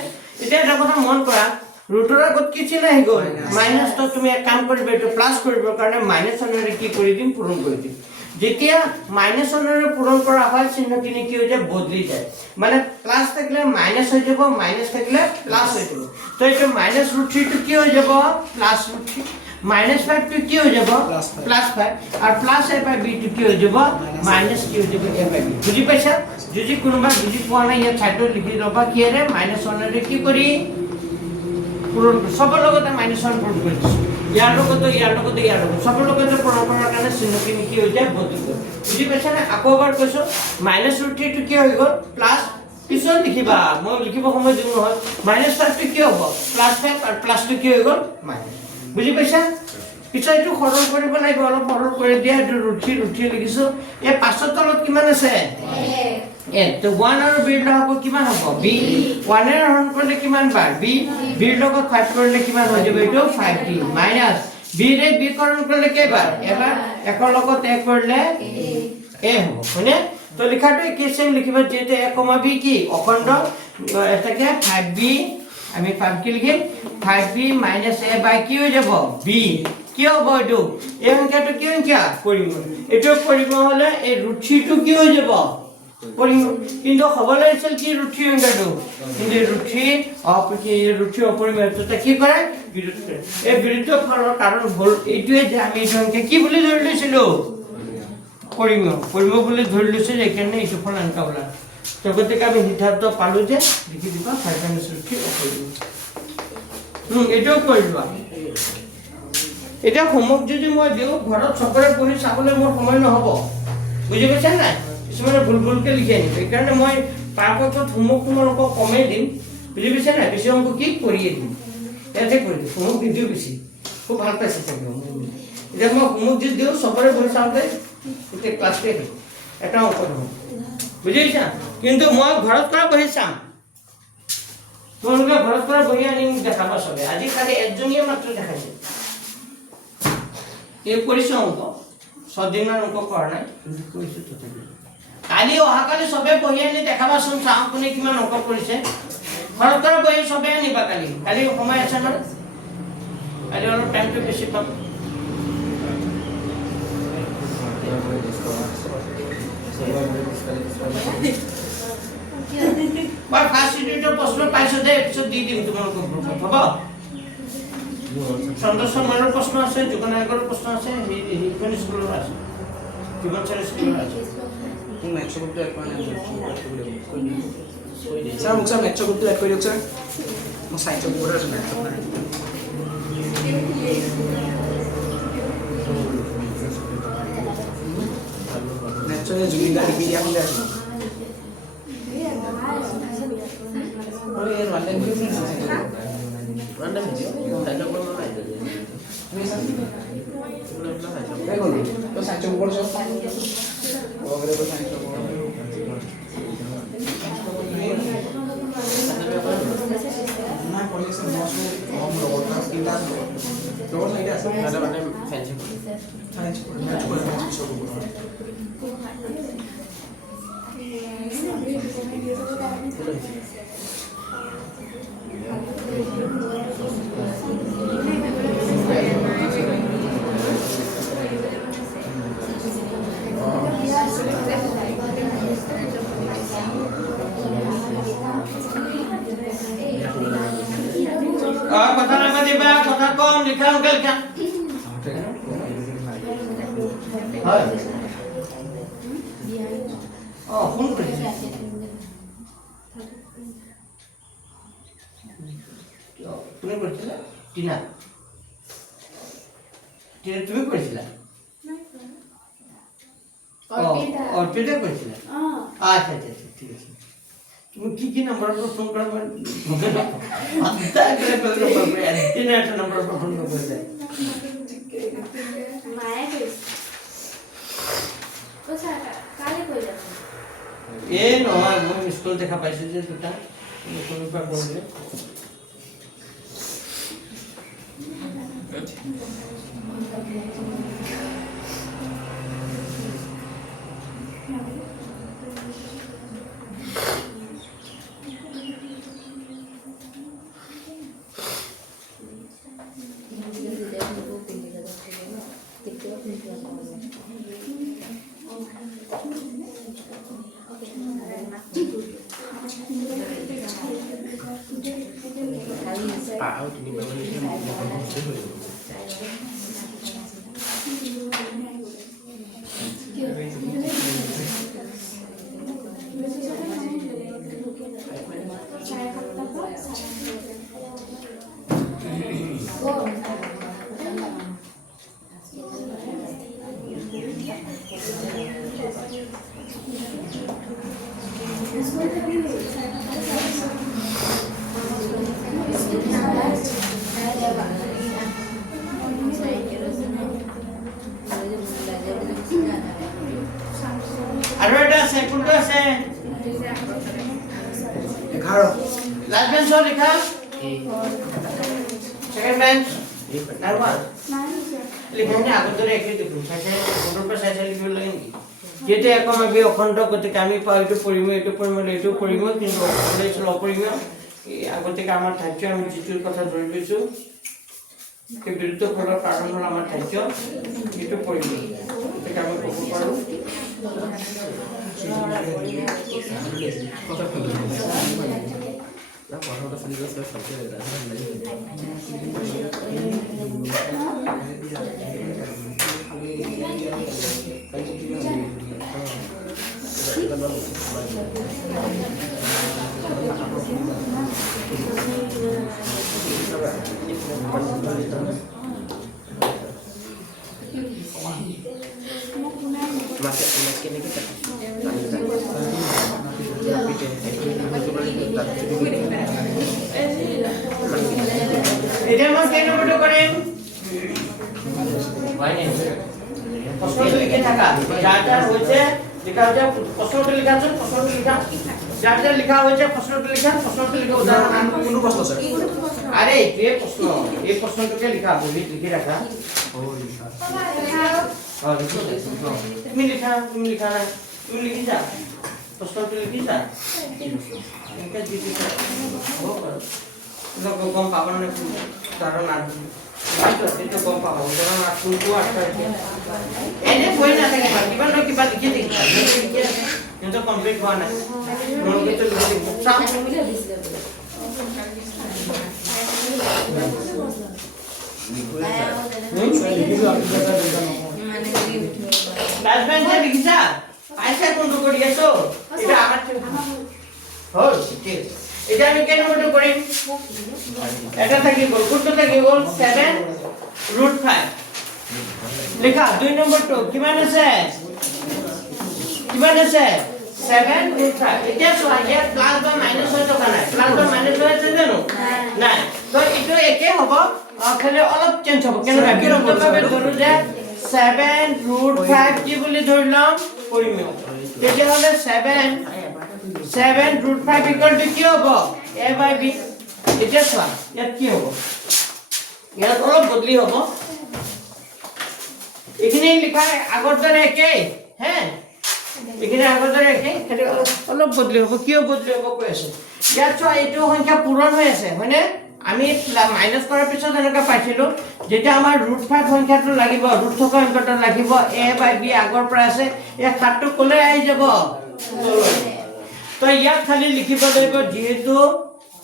এতিয়া এটা কথা মন কৰা ৰুটৰ আগত কি চিহ্ন আহি গ'ল মাইনাস তো তুমি এক কাম কৰিবা এটো প্লাস কৰিবৰ কাৰণে মাইনাস অনৰে কি কৰি দিম পূৰণ কৰি দিম যেতিয়া মাইনাস অনৰে পূৰণ কৰা হয় চিহ্নখিনি কি হৈ যায় বদলি যায় মানে প্লাস থাকিলে মাইনাস হৈ যাব মাইনাস থাকিলে প্লাস হৈ যাব তো এটো মাইনাস ৰুট 3 টো কি হৈ যাব প্লাস ৰুট 3 माइनस 5 টো কি হৈ যাব প্লাস 5 আর প্লাস a by b টো কি হৈ যাব মাইনাস কি হৈ যাব a by b বুজি পাইছা যদি কোনোবা বুজি পোৱা নাই ইয়া ছাইডত লিখি লবা কি ৰে মাইনাস 1 ৰে কি কৰি পূৰণ সবৰ লগতে মাইনাস 1 পূৰণ কৰি দিছো ইয়াৰ লগতে সবৰ লগতে পূৰণ কৰাৰ কাৰণে চিহ্নখিনি কি হৈ যায় বদলি গ'ল বুজি পাইছা না আকৌ এবাৰ কৈছো মাইনাস ৰুট 3 টো কি হৈ গ'ল প্লাস পিছত লিখিবা মই লিখিব সময় দিম নহয় মাইনাস 5 টো কি হ'ব প্লাস 5 আৰু প্লাস টো কি হৈ গ'ল মাইনাস বুজি পাইছা পিছত এটো সৰল কৰিব লাগিব অলপ সৰল কৰি দিয়া এটো ৰুটি লিখিছো এই পাঁচৰ তলত কিমান আছে এ তো 1 আৰু b ৰ হ'ব কিমান হ'ব b 1 এৰ হৰণ কৰিলে কিমান বাৰ b b ৰ লগত 5 কৰিলে কিমান হৈ যাব এটো 5b মাইনাস b ৰে b কৰণ কৰিলে কেইবাৰ এবাৰ একৰ লগত 1 কৰিলে a হ'ব হয়নে তো লিখাটো কি সেম লিখিবা যেতে a, b কি অখণ্ড এটাকে 5b আমি 5 কি লিখিম 5b - a by কি হৈ যাব b কি হ'ব এটো এই সংখ্যাটো কি সংখ্যা পৰিমেয় এটো পৰিমেয় হলে এই ৰুট 3 টো কি হৈ যাব পৰিমেয় কিন্তু হ'ব লাগিছিল কি ৰুট 3 সংখ্যাটো কিন্তু ৰুট 3 অপকি ৰুট 3 অপৰিমেয় তো কি কৰে বিৰুদ্ধ কৰে এই বিৰুদ্ধ ফলৰ কাৰণ হল এইটোৱে যে আমি এই সংখ্যা কি বুলি ধৰি লৈছিলো পৰিমেয় বুলি ধৰি লৈছে যে কেনে এইটো ফল আনকা ওলা তো গতিকে আমি সিদ্ধান্ত পালো যে লিখি দিবা 5 - √3 অপৰিমেয় এটাও কৰিবা এটা হোমৱৰ্ক যদি মই দিও ঘৰত সকলোৱে পঢ়ি চাবলৈ মোৰ সময় নহব বুজি পাইছা নাই কিছুমানে ভুলকে লিখি আনিব সেইকাৰণে মই পাৰপক্ষত হোমৱৰ্ক তোমালোকক কমেই দিম বুজি পাইছে নাই বেছি অংক কি কৰিয়ে দিম ইয়াতে কৰি দিম হোমৱৰ্ক নিদিওঁ বেছি খুব ভাল পাইছে চাগে এতিয়া মই হোমৱৰ্ক দি দিওঁ চবৰে বহি চাওঁতে এতিয়া ক্লাছটোৱে শেষ এটা অংক নহয় বুজি পাইছা কিন্তু মই ঘৰত কৰা বহি চাম তোমালোকে ঘৰত কৰা বহি আনি মোক দেখাবা চবে আজি খালি একজনীয়ে মাত্ৰ দেখাইছে এই কৰিছো অংক 6 দিনৰ অংক কৰা নাই কিন্তু কৰিছো তথাপি কালি অহাকালি সবে বহি আনি দেখাবাচোন চাওঁ কোনে কিমান অংক কৰিছে ঘৰত কৰা বহি সবে আনিবা কালি কালি সময় আছে ন কালি অলপ টাইমটো বেছি পাম মই ফাৰ্ষ্ট ইউনিটৰ প্ৰশ্ন পাইছো দে পিছত দি দিম তোমালোকক গ্ৰুপত হ'ব সন্তোষ শৰ্মাৰ প্ৰশ্ন আছে যোগন নায়কৰ প্ৰশ্ন আছে হিকন স্কুলৰ আছে জীৱন চাৰ স্কুলৰ আছে তুমি মেথছ গ্ৰুপটো এড কৰা নাই স্যাৰ মোক স্যাৰ মেথছ গ্ৰুপটো এড কৰি দিয়ক স্যাৰ মই সায়েন্স গ্ৰুপত আছো মেথছ নাই মেথছৰ জুবিনদা লিপি দিয়া হ'লে আছে ওই random video random video dialogue বলা নাই তুমি সায়েন্স দেখো তো সায়েন্স গ্রুপ করছো ওগরে তো সায়েন্স গ্রুপ না কলেজ মস্ত কম রোবট কিটা রোবট সাইড আছে দাদা মানে সায়েন্স কথা নাপাতিবা কথা কম লিখা অংক লিখা হয় ফোন কৰিছে কোনে কৰিছিলে টিনা তুমি কৰিছিলা অৰ্পিতা কৰিছিলা আচ্ছা আচ্ছা ঠিক আছে তুমি কি নম্বৰৰ পৰা ফোন কৰা মই আধা কৰে কৰিলো বাবু এদিন এটা নম্বৰৰ পৰা ফোন কৰিলে মায়ে কৈছে ও স্যার কালে কইলা এই নহয় মই স্কুল দেখা পাইছো যে দুটা কোনোবা পৰা কৰিলে Out ini bawah ini আৰু এটা আছে কোনটো আছে 11 লাস্ট বেঞ্চৰ লিখা সেকেন্ড বেঞ্চ নাৰবা লিখনে আগৰ দৰে একেই দেখো চাইছে ফটোৰ পৰা চাইছে লিখিব লাগে নেকি যেতে একম আমি অখণ্ড গতিকে আমি পাও এইটো পৰিম এইটো কিন্তু অখণ্ড অপৰিম এই আগতে আমাৰ ধাৰ্য আমি যিটোৰ কথা ধৰি লৈছো এই বিৰুদ্ধ ফলৰ কাৰণ হ'ল আমাৰ ধাৰ্য এইটো পৰিম গতিকে আমি ক'ব পাৰো Masih ini kita এতিয়া মই কেই নম্বৰটো কৰিম প্ৰশ্নটো লিখি থাকা যাৰ যাৰ হৈছে লিখা হৈছে প্ৰশ্নটো লিখাচোন প্ৰশ্নটো লিখা যাৰ যাৰ লিখা হৈছে প্ৰশ্নটো লিখা উদাহৰণ কোনটো প্ৰশ্ন স্যাৰ আরে এই প্রশ্নটোকে লিখা বহিত লিখি রাখা তুমি লিখা না তুমি লিখি যা প্রশ্নটো লিখি যা ইনকা জিটি हो पर लोग गम पावन ने कारण ना तो गम पावन कारण ना कुलको আটকা এনে কই না থাকে কিবা ন কিবা লিখি দিই কিন্তু কমপ্লিট হোৱা নাই মনকে তো লিখি চাও ক্লাস বেঞ্চে লিখিছা আইসা কোনটো কৰি আছো এটা আমাৰ হল ঠিক এটা আমি কেন নম্বৰটো কৰিম এটা থাকি গল কোনটো থাকি গল 7√5 লিখা দুই নম্বৰটো কিমান আছে 7√5 এটা চোৱা ইয়াত প্লাস বা মাইনাস হৈ থকা নাই প্লাস বা মাইনাস হৈ আছে জানো নাই তো এটো একে হ'ব খালি অলপ চেঞ্জ হ'ব কেন বিৰক্তভাৱে ধৰো যে 7√5 কি বুলি ধৰিলাম পৰিমেয় তেতিয়া হলে 7√5 ইকুয়াল টু কি হ'ব a by b এটা চোৱা ইয়াত কি হ'ব ইয়াত অলপ বদলি হ'ব এখানে লিখা আগৰ দৰে একে হে এখানে আগৰ দৰে একে খালি অলপ বদলি হ'ব কিয় বদলি হ'ব কৈ আছো ইয়াত চোৱা এইটো সংখ্যা পূৰণ হৈ আছে হয়নে আমি মাইনাস কৰাৰ পিছত এনেকা পাইছিলো যেটা আমাৰ √5 সংখ্যাটো লাগিব ৰুট থকা সংখ্যাটো লাগিব a by b আগৰ পৰা আছে এই খাটটো কলে আহি যাব তো ইয়াত খালি লিখিব লাগিব যেহেতু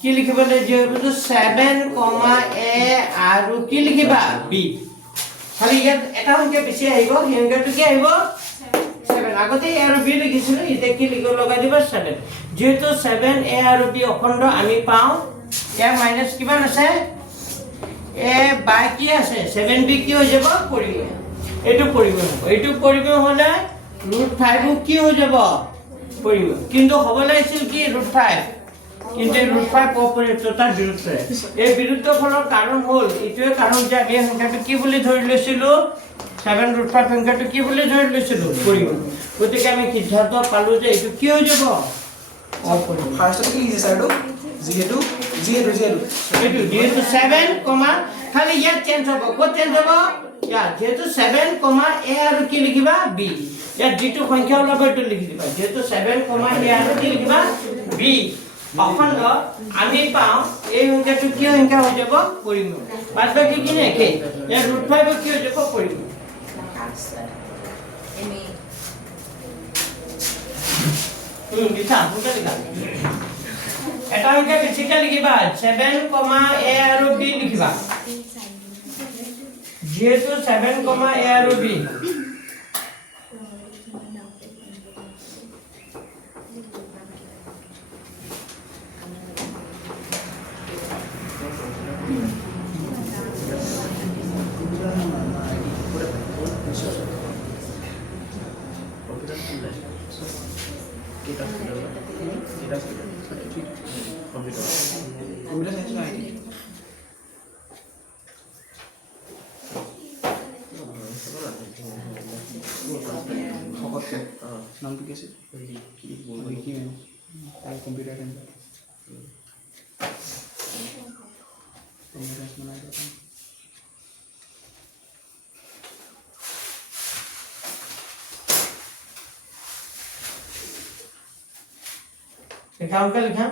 কি লিখিব লাগিব যেহেতু 7, a আৰু কি লিখিবা b খালি ইয়াত এটা সংখ্যা বেছি আহিব সেই সংখ্যাটো কি আহিব 7 আগতে a আৰু b লিখিছিলো ইতে কি লিখিব লগাই দিব 7 যেহেতু 7 a আৰু b অখণ্ড আমি পাও ইয়াৰ মাইনাস কিমান আছে a বাই কি আছে 7b কি হৈ যাব পৰিমেয় এটো পৰিমেয় হলে √5 কি হৈ যাব পৰিমেয় কিন্তু হ'ব লাগিছিল কি √5 কিন্তু √5 অপৰিততাৰ বিৰুদ্ধে এই বিৰুদ্ধ ফলৰ কাৰণ হ'ল ইটোৱে কাৰণ যে আমি সংখ্যাটো কি বুলি ধৰি লৈছিলো 7√5 সংখ্যাটো কি বুলি ধৰি লৈছিলো পৰিমেয় গতিকে আমি সিদ্ধান্ত পালো যে এইটো কি হৈ যাব অপৰিমেয় ফাৰ্স্টতে কি লিখিছে স্যাৰ যেহেতু 7, খালি ইয়াত চেঞ্জ হ'ব ক'ত চেঞ্জ হ'ব ইয়াত যেহেতু 7, a আৰু কি লিখিবা b ইয়াত যেটো সংখ্যা ওলাব এটো লিখি দিবা যেহেতু 7, a আৰু কি লিখিবা b অখণ্ড আমি পাও এই সংখ্যাটো কি সংখ্যা হৈ যাব পৰিমেয় বাদবাকি কি নেকি ইয়াত √5 কি হৈ যাব পৰিমেয় লিখা লিখা এটা সংখ্যা বেছিকে লিখিবা 7, a আৰু b লিখিবা যেহেতু 7, a আৰু b নামটো কি আছে কম্পিউটাৰ লিখা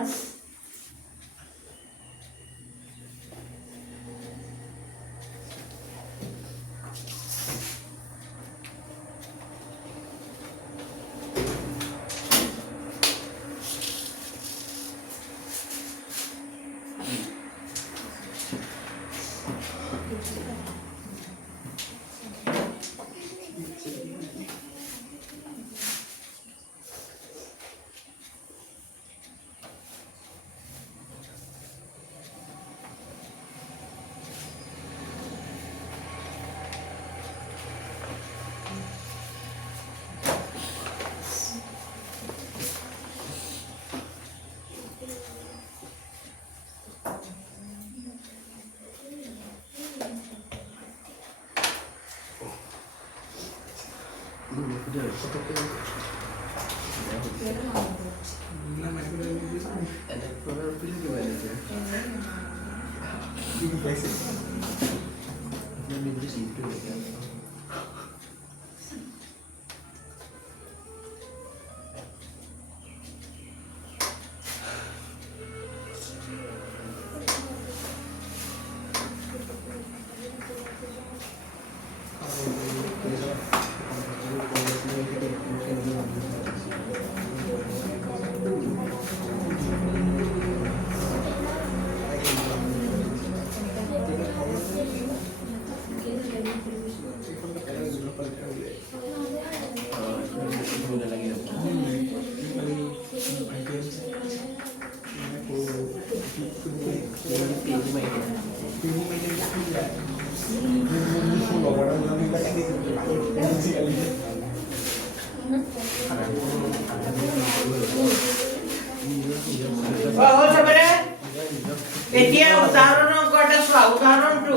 এতিয়া উদাহৰণৰ ওপৰতে চোৱা উদাহৰণটো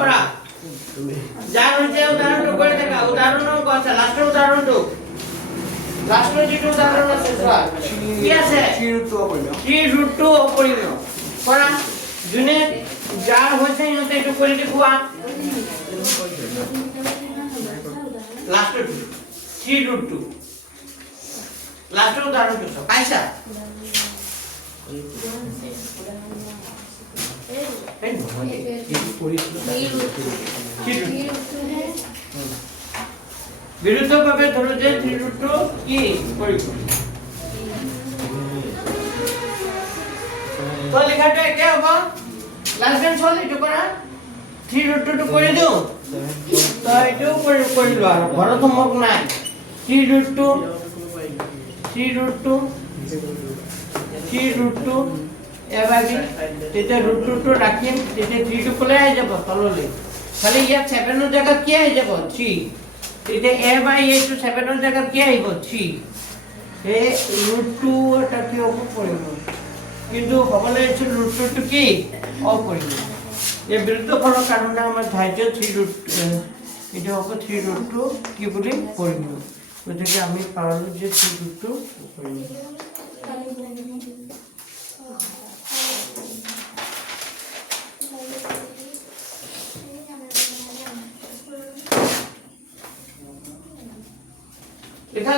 পৰা যাৰ হৈছে উদাহৰণটো কৰি দেখা উদাহৰণৰ কথা লাষ্টৰ উদাহৰণটো লাষ্টৰ যিটো উদাহৰণ আছে চোৱা কি আছে 3√2 অপৰিমেয় কৰা যোনে যাৰ হৈছে ইহঁতে এইটো কৰি দেখুৱা লাষ্টৰ 3√2 লাষ্টৰ উদাহৰণটো চোৱা পাইছা বিৰুদ্ধভাৱে ধৰো যে 3√2 কি কৰিব তো লেখাটো একে হ'ব লাষ্ট বেঞ্চ হ'ল এইটো কৰা 3√2 টো কৰি দিওঁ তো এইটো কৰিলো আৰু ঘৰত হোমৱৰ্ক নাই 3√2 এবাগি তেতিয়া √2 টো ৰাখিম তেতিয়া 3 টো কলে আহি যাব তললৈ খালি ইয়াত 7 ৰ জায়গাত কি আহি যাব 3 তেতিয়া a/a টো 7 ৰ জায়গাত কি আহিব 3 এই √2 এটা কি হ'ব পৰিব কিন্তু হ'বলৈ আছে √2 টো কি অপৰিব এই বিৰুদ্ধ ফলৰ কাৰণে আমাৰ ধাৰ্য 3√2 এটা হ'ব 3√2 কি বুলি পৰিব গতিকে আমি পাৰলো যে 3√2 পৰিব लिखा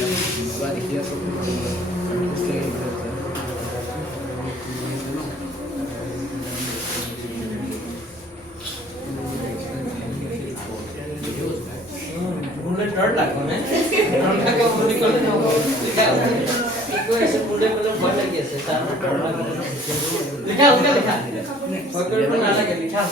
বুলে ডৰ লাগো নে ৰন্ধাকে বুলি ক'লে লিখা ইকো আছে বুলে ক'লে ভয় লাগি আছে তাৰ ডৰ লাগি লিখা উঠা লিখা ভয় কৰিব নালাগে লিখা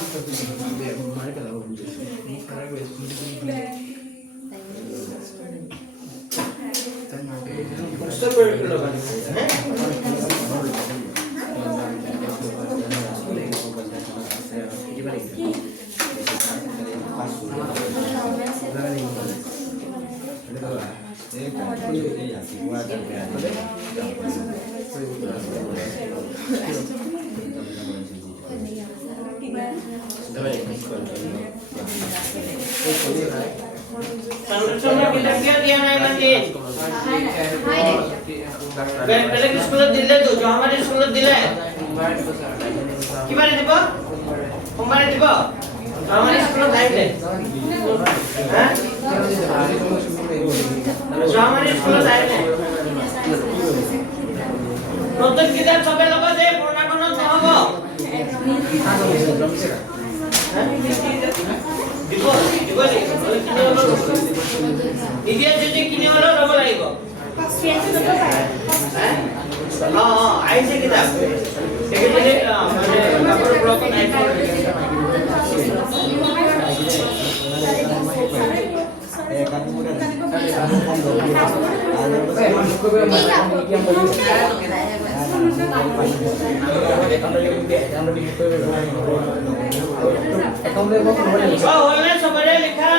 কষ্ট কৰি লগা হে संरक्षण कितना दिया नहीं मंदिर पहले स्कूल दिले तो जो हमारे स्कूल दिले किबारे दिबो हमारे दिबो हमारे स्कूल जाइले हैं जो हमारे स्कूल जाइले नतुन किताब सबे लगा दे पुराना कोन নহबो दिबो दिबो रे किने हलो इडिया जे किने हलो रब लागिबो हैं हां आइसे किताब सेकेंडरी माने नंबर ब्लॉक नाइट सबरे लिखा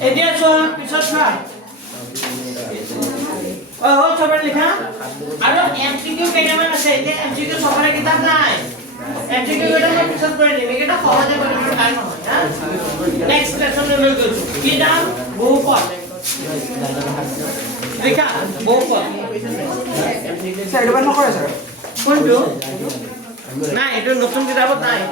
Edia soal pisau sah. Oh, coba lihat. Ada MCQ kayak mana sih? Ini MCQ soalnya kita naik. MCQ kita mau pisau berani. Ini kita kau aja berani kan? Next lesson level tu. Kita bopot. Lihat bopot. Saya depan mau kau sir. Pun tu. Nah, itu nutun kita dapat naik.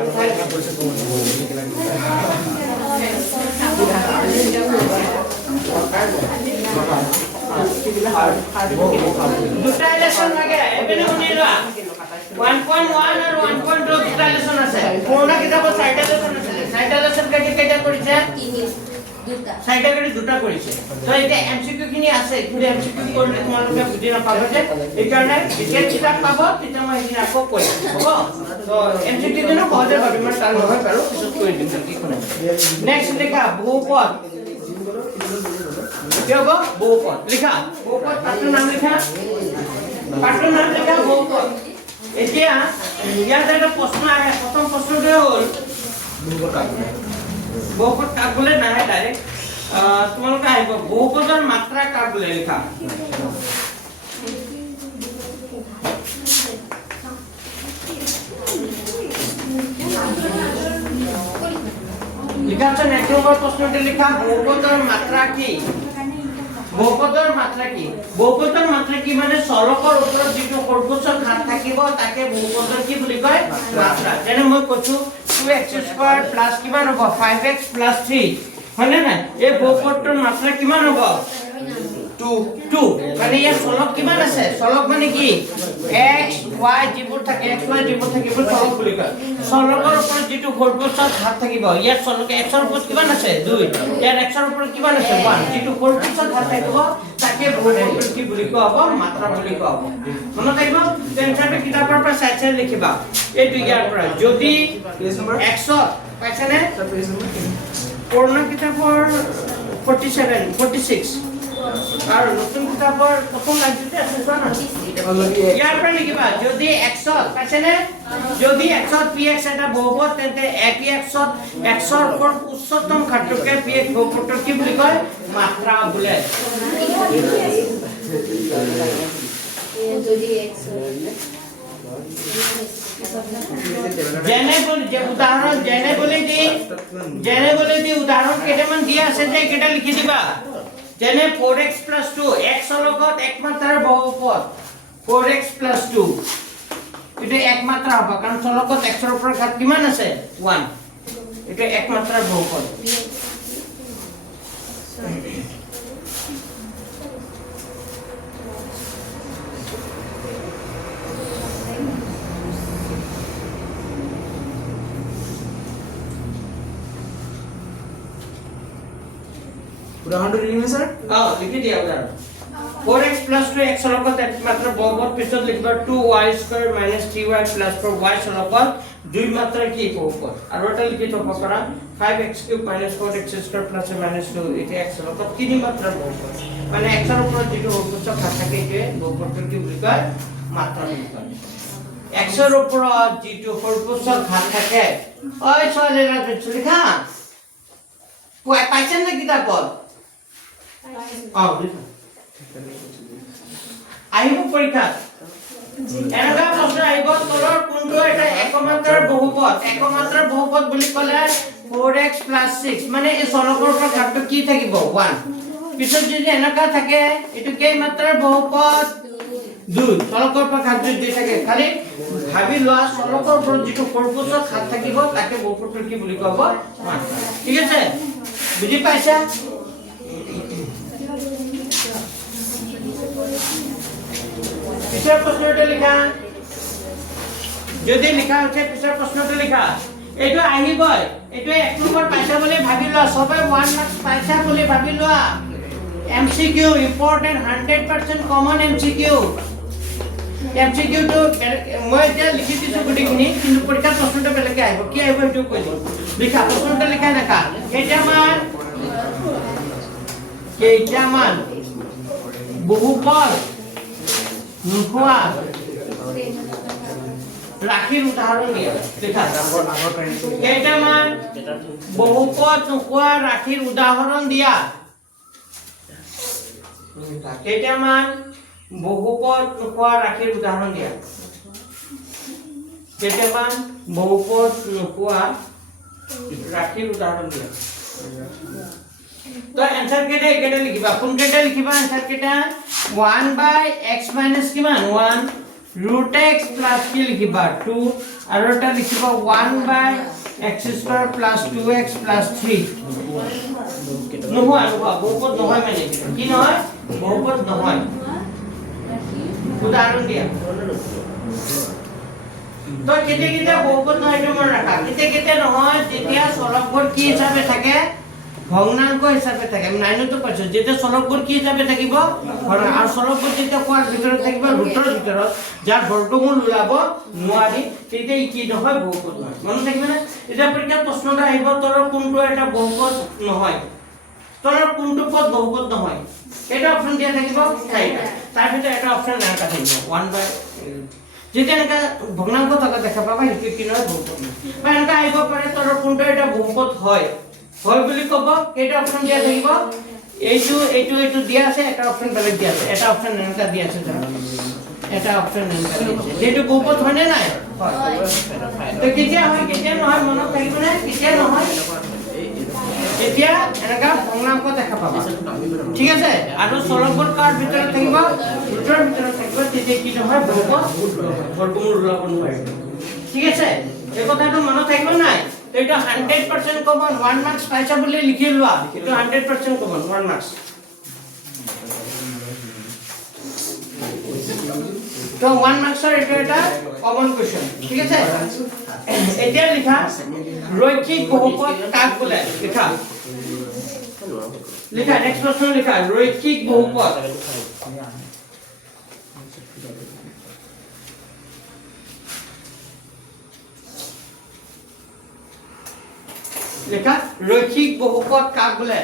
দুটা election লাগে এবেনে শুনিলা 1.1 আর 1.2 দুটা election আছে কোনা কিতাবত সাইটা election আছে সাইটা election কেটা কৰিছে সাইটা কৰি দুটা কৰিছে তো এটা এমসিকিউ কিনি আছে কিন্তু এমসিকিউ কৰিলে তোমালোকে বুজি নাপাবা যে এই কাৰণে বিশেষ কিতাপ পাব তেতিয়া মই এদিন আকৌ কৈ হ'ব তো এমসিকিউ দিনো সহজে ভাবি মই টান নহয় পাৰো পিছত কৰি দিম কি কোনে নেক্সট লেখা বহুপদ क्या होगा बहुपद लिखा बहुपद पाठ्य नाम लिखा बहुपद এতিয়া ইয়াত একটা প্রশ্ন আহে প্রথম প্রশ্নটো হল বহুপদ কাক বলে না ডাইরেক্ট তোমালোকে আহিব বহুপদৰ মাত্ৰা কাক বলে লিখা লিখা আছে এক নম্বৰ প্ৰশ্নটি লিখা বহুপদৰ মাত্ৰা কি বহুপদৰ মাত্ৰা কি বহুপদৰ মাত্ৰা কি মানে চলকৰ ওপৰত যিটো সৰ্বোচ্চ ঘাত থাকিব তাকে বহুপদৰ কি বুলি কয় মাত্ৰা যেনে মই কৈছো 2x² প্লাস কিমান হ'ব 5x + 3 হয়নে নাই এই বহুপদটোৰ মাত্ৰা কিমান হ'ব 2 মানে ইয়াৰ চলক কিমান আছে চলক মানে কি x y যিবোৰ থাকে x y যিবোৰ থাকে এইবোৰ চলক বুলি কয় চলকৰ ওপৰত যিটো ঘৰপোচত ঘাত থাকিব ইয়াৰ চলক x ৰ ওপৰত কিমান আছে 2 ইয়াৰ x ৰ ওপৰত কিমান আছে 1 যিটো ঘৰপোচত ঘাত থাকিব তাকে বহুপদ কি বুলি কোৱা হ'ব মাত্ৰা বুলি কোৱা হ'ব মনত থাকিব টেনচনটো কিতাপৰ পৰা চাই চাই লিখিবা এইটো ইয়াৰ পৰা যদি x পাইছানে পুৰণা কিতাপৰ 47 46 আৰু নতুন কিতাপৰ প্ৰথম লাইনতে আছে চোৱা না ইয়াৰ পৰা লিখিবা যদি x পাইছেনে যদি x px এটা বহুপদ তেন্তে apx x ৰ ওপৰত উচ্চতম ঘাতকে px বহুপদৰ কি বুলি কয় মাত্ৰা বোলে যদি x যেনে বলে দি উদাহৰণ কেইটামান দিয়া আছে যে কেইটা লিখি দিবা যেনে 4x + 2 x ৰ লগত একমাত্ৰাৰ বহুপদ 4x + 2 এটা একমাত্ৰা হ'ব কাৰণ চলকত x ৰ ওপৰত ঘাত কিমান আছে 1 এটা একমাত্ৰাৰ বহুপদ উদাহৰণটো দিম স্যাৰ লিখি দিয়া উদাহৰণ 4x + 2 x ৰ লগত একমাত্ৰ বহুপদ পিছত লিখিবা 2y² - 3y + 4y ৰ লগত দুই মাত্ৰা কি বহুপদ আৰু এটা লিখি থব পাৰা 5x³ - 4x² + -2 এটা x ৰ লগত তিনি মাত্ৰা বহুপদ মানে x ৰ ওপৰত যেটো বহুপদ ঘাত থাকে একে বহুপদটো কি বুলি কয় মাত্ৰা বুলি কয় x ৰ ওপৰত যেটো বহুপদ ঘাত থাকে ওই ছোৱালীৰা লিখা পাইছেন না কিতাপত লিখা আহিব পৰীক্ষা এনেকা প্ৰশ্ন আহিব তলৰ কোনটো এটা একমাত্ৰাৰ বহুপদ বুলি ক'লে 4x + 6 মানে এই চলকৰ পৰা ঘাতটো কি থাকিব 1 পিছত যদি এনেকা থাকে এটো কেই মাত্ৰাৰ বহুপদ 2 চলকৰ পৰা ঘাত যদি থাকে খালি ভাবি লোৱা চলকৰ ওপৰত যেটো পৰপোষক ঘাত থাকিব তাকে বহুপদটো কি বুলি ক'ব মাত্ৰা ঠিক আছে বুজি পাইছা পিছৰ প্ৰশ্নটো লিখা যদি লিখা আছে পিছৰ প্ৰশ্নটো লিখা এটো আহিবই এটো এক নম্বৰ পাইছা বুলি ভাবি লোৱা সবে 1 মাৰ্কস পাইছা বুলি ভাবি লোৱা MCQ ইম্পৰ্টেন্ট 100% কমন MCQ তো মই এতিয়া লিখি দিছো গুটিখিনি কিন্তু পৰীক্ষা প্ৰশ্নটো বেলেগে আহিব কি আহিব এটো কৈ দিম লিখা প্ৰশ্নটো লিখা দেখা কেইটামান বহুপদ নোহোৱা ৰাখিৰ উদাহৰণ দিয়া দেখা কেইটামান বহুপদ নোহোৱা ৰাখিৰ উদাহৰণ দিয়া কেইটামান বহুপদ নোহোৱা ৰাখিৰ উদাহৰণ দিয়া কেইটামান বহুপদ নোহোৱা ৰাখিৰ উদাহৰণ দিয়া तो आंसर केटा केटा लिखिबा कोन केटा लिखिबा आंसर केटा 1/x - किमान 1 √x प्लस की लिखिबा 2 আৰু এটা লিখিবা 1/x² + 2x + 3 নহয় বহুপদ নহয় মানে কি নহয় বহুপদ নহয় উদাহৰণ দিয়া তো কেতে বহুপদ নহয় তো মন ৰাখা কেতে নহয় যেতিয়া চলকবোৰ কি হিচাপে থাকে ভগ্নাংক হিচাপে থাকে আমি নাইনতো পাইছো যেটা চলকবোৰ কি হিচাপে থাকিব আৰ চলকবোৰ যেটা কোৱাৰ ভিতৰত থাকিব ৰুটৰ ভিতৰত যাৰ বৰ্গমূল ওলাব নোৱাৰি তেতিয়া কি নহয় বহুপদ নহয় মন থাকিব না এটা পৰীক্ষা প্ৰশ্নটা আহিব তলৰ কোনটো এটা বহুপদ নহয় তলৰ কোনটো পদ বহুপদ নহয় এটা অপচন দিয়া থাকিব চাৰিটা তাৰ ভিতৰত এটা অপচন নাকা থাকিব 1/, যেটা এনেকা ভগ্নাংক থকা দেখা পাবা সেইটো কি নহয় বহুপদ বা এনেকা আহিব পাৰে তলৰ কোনটো এটা বহুপদ হয় বুলি কব কেটা অপচন দিয়া থাকিব এইটো দিয়া আছে এটা অপচন বেলেগ দিয়া আছে এটা অপচন এনেকা দিয়া আছে এটা অপচন এনেকা দিয়া আছে যেটো বহুপদ হয় না নাই হয় তো কেতিয়া হয় কেতিয়া নহয় মনত থাকিব না কেতিয়া নহয় এতিয়া এনেকা ভগ্নাংক দেখা পাবা ঠিক আছে আৰু চলকবোৰ কাৰ ভিতৰত থাকিব ৰুটৰ ভিতৰত থাকিব তেতিয়া কি নহয় বহুপদ বৰ্গমূল ওলাব নোৱাৰিব ঠিক আছে এই কথাটো মনত থাকিব নাই তো এটা 100% কমন 1 মার্কস পাইছা বুলি লিখি লোৱা এটা 100% কমন 1 মাৰ্কস তো 1 মাৰ্কসৰ এটা কমন কোৱেশ্চন ঠিক আছে এতিয়া লিখা ৰৈখিক বহুপদ কাক বোলে লিখা লিখা নেক্সট প্ৰশ্ন লিখা ৰৈখিক বহুপদ লিখা ৰৈখিক বহুপদ কাক বোলে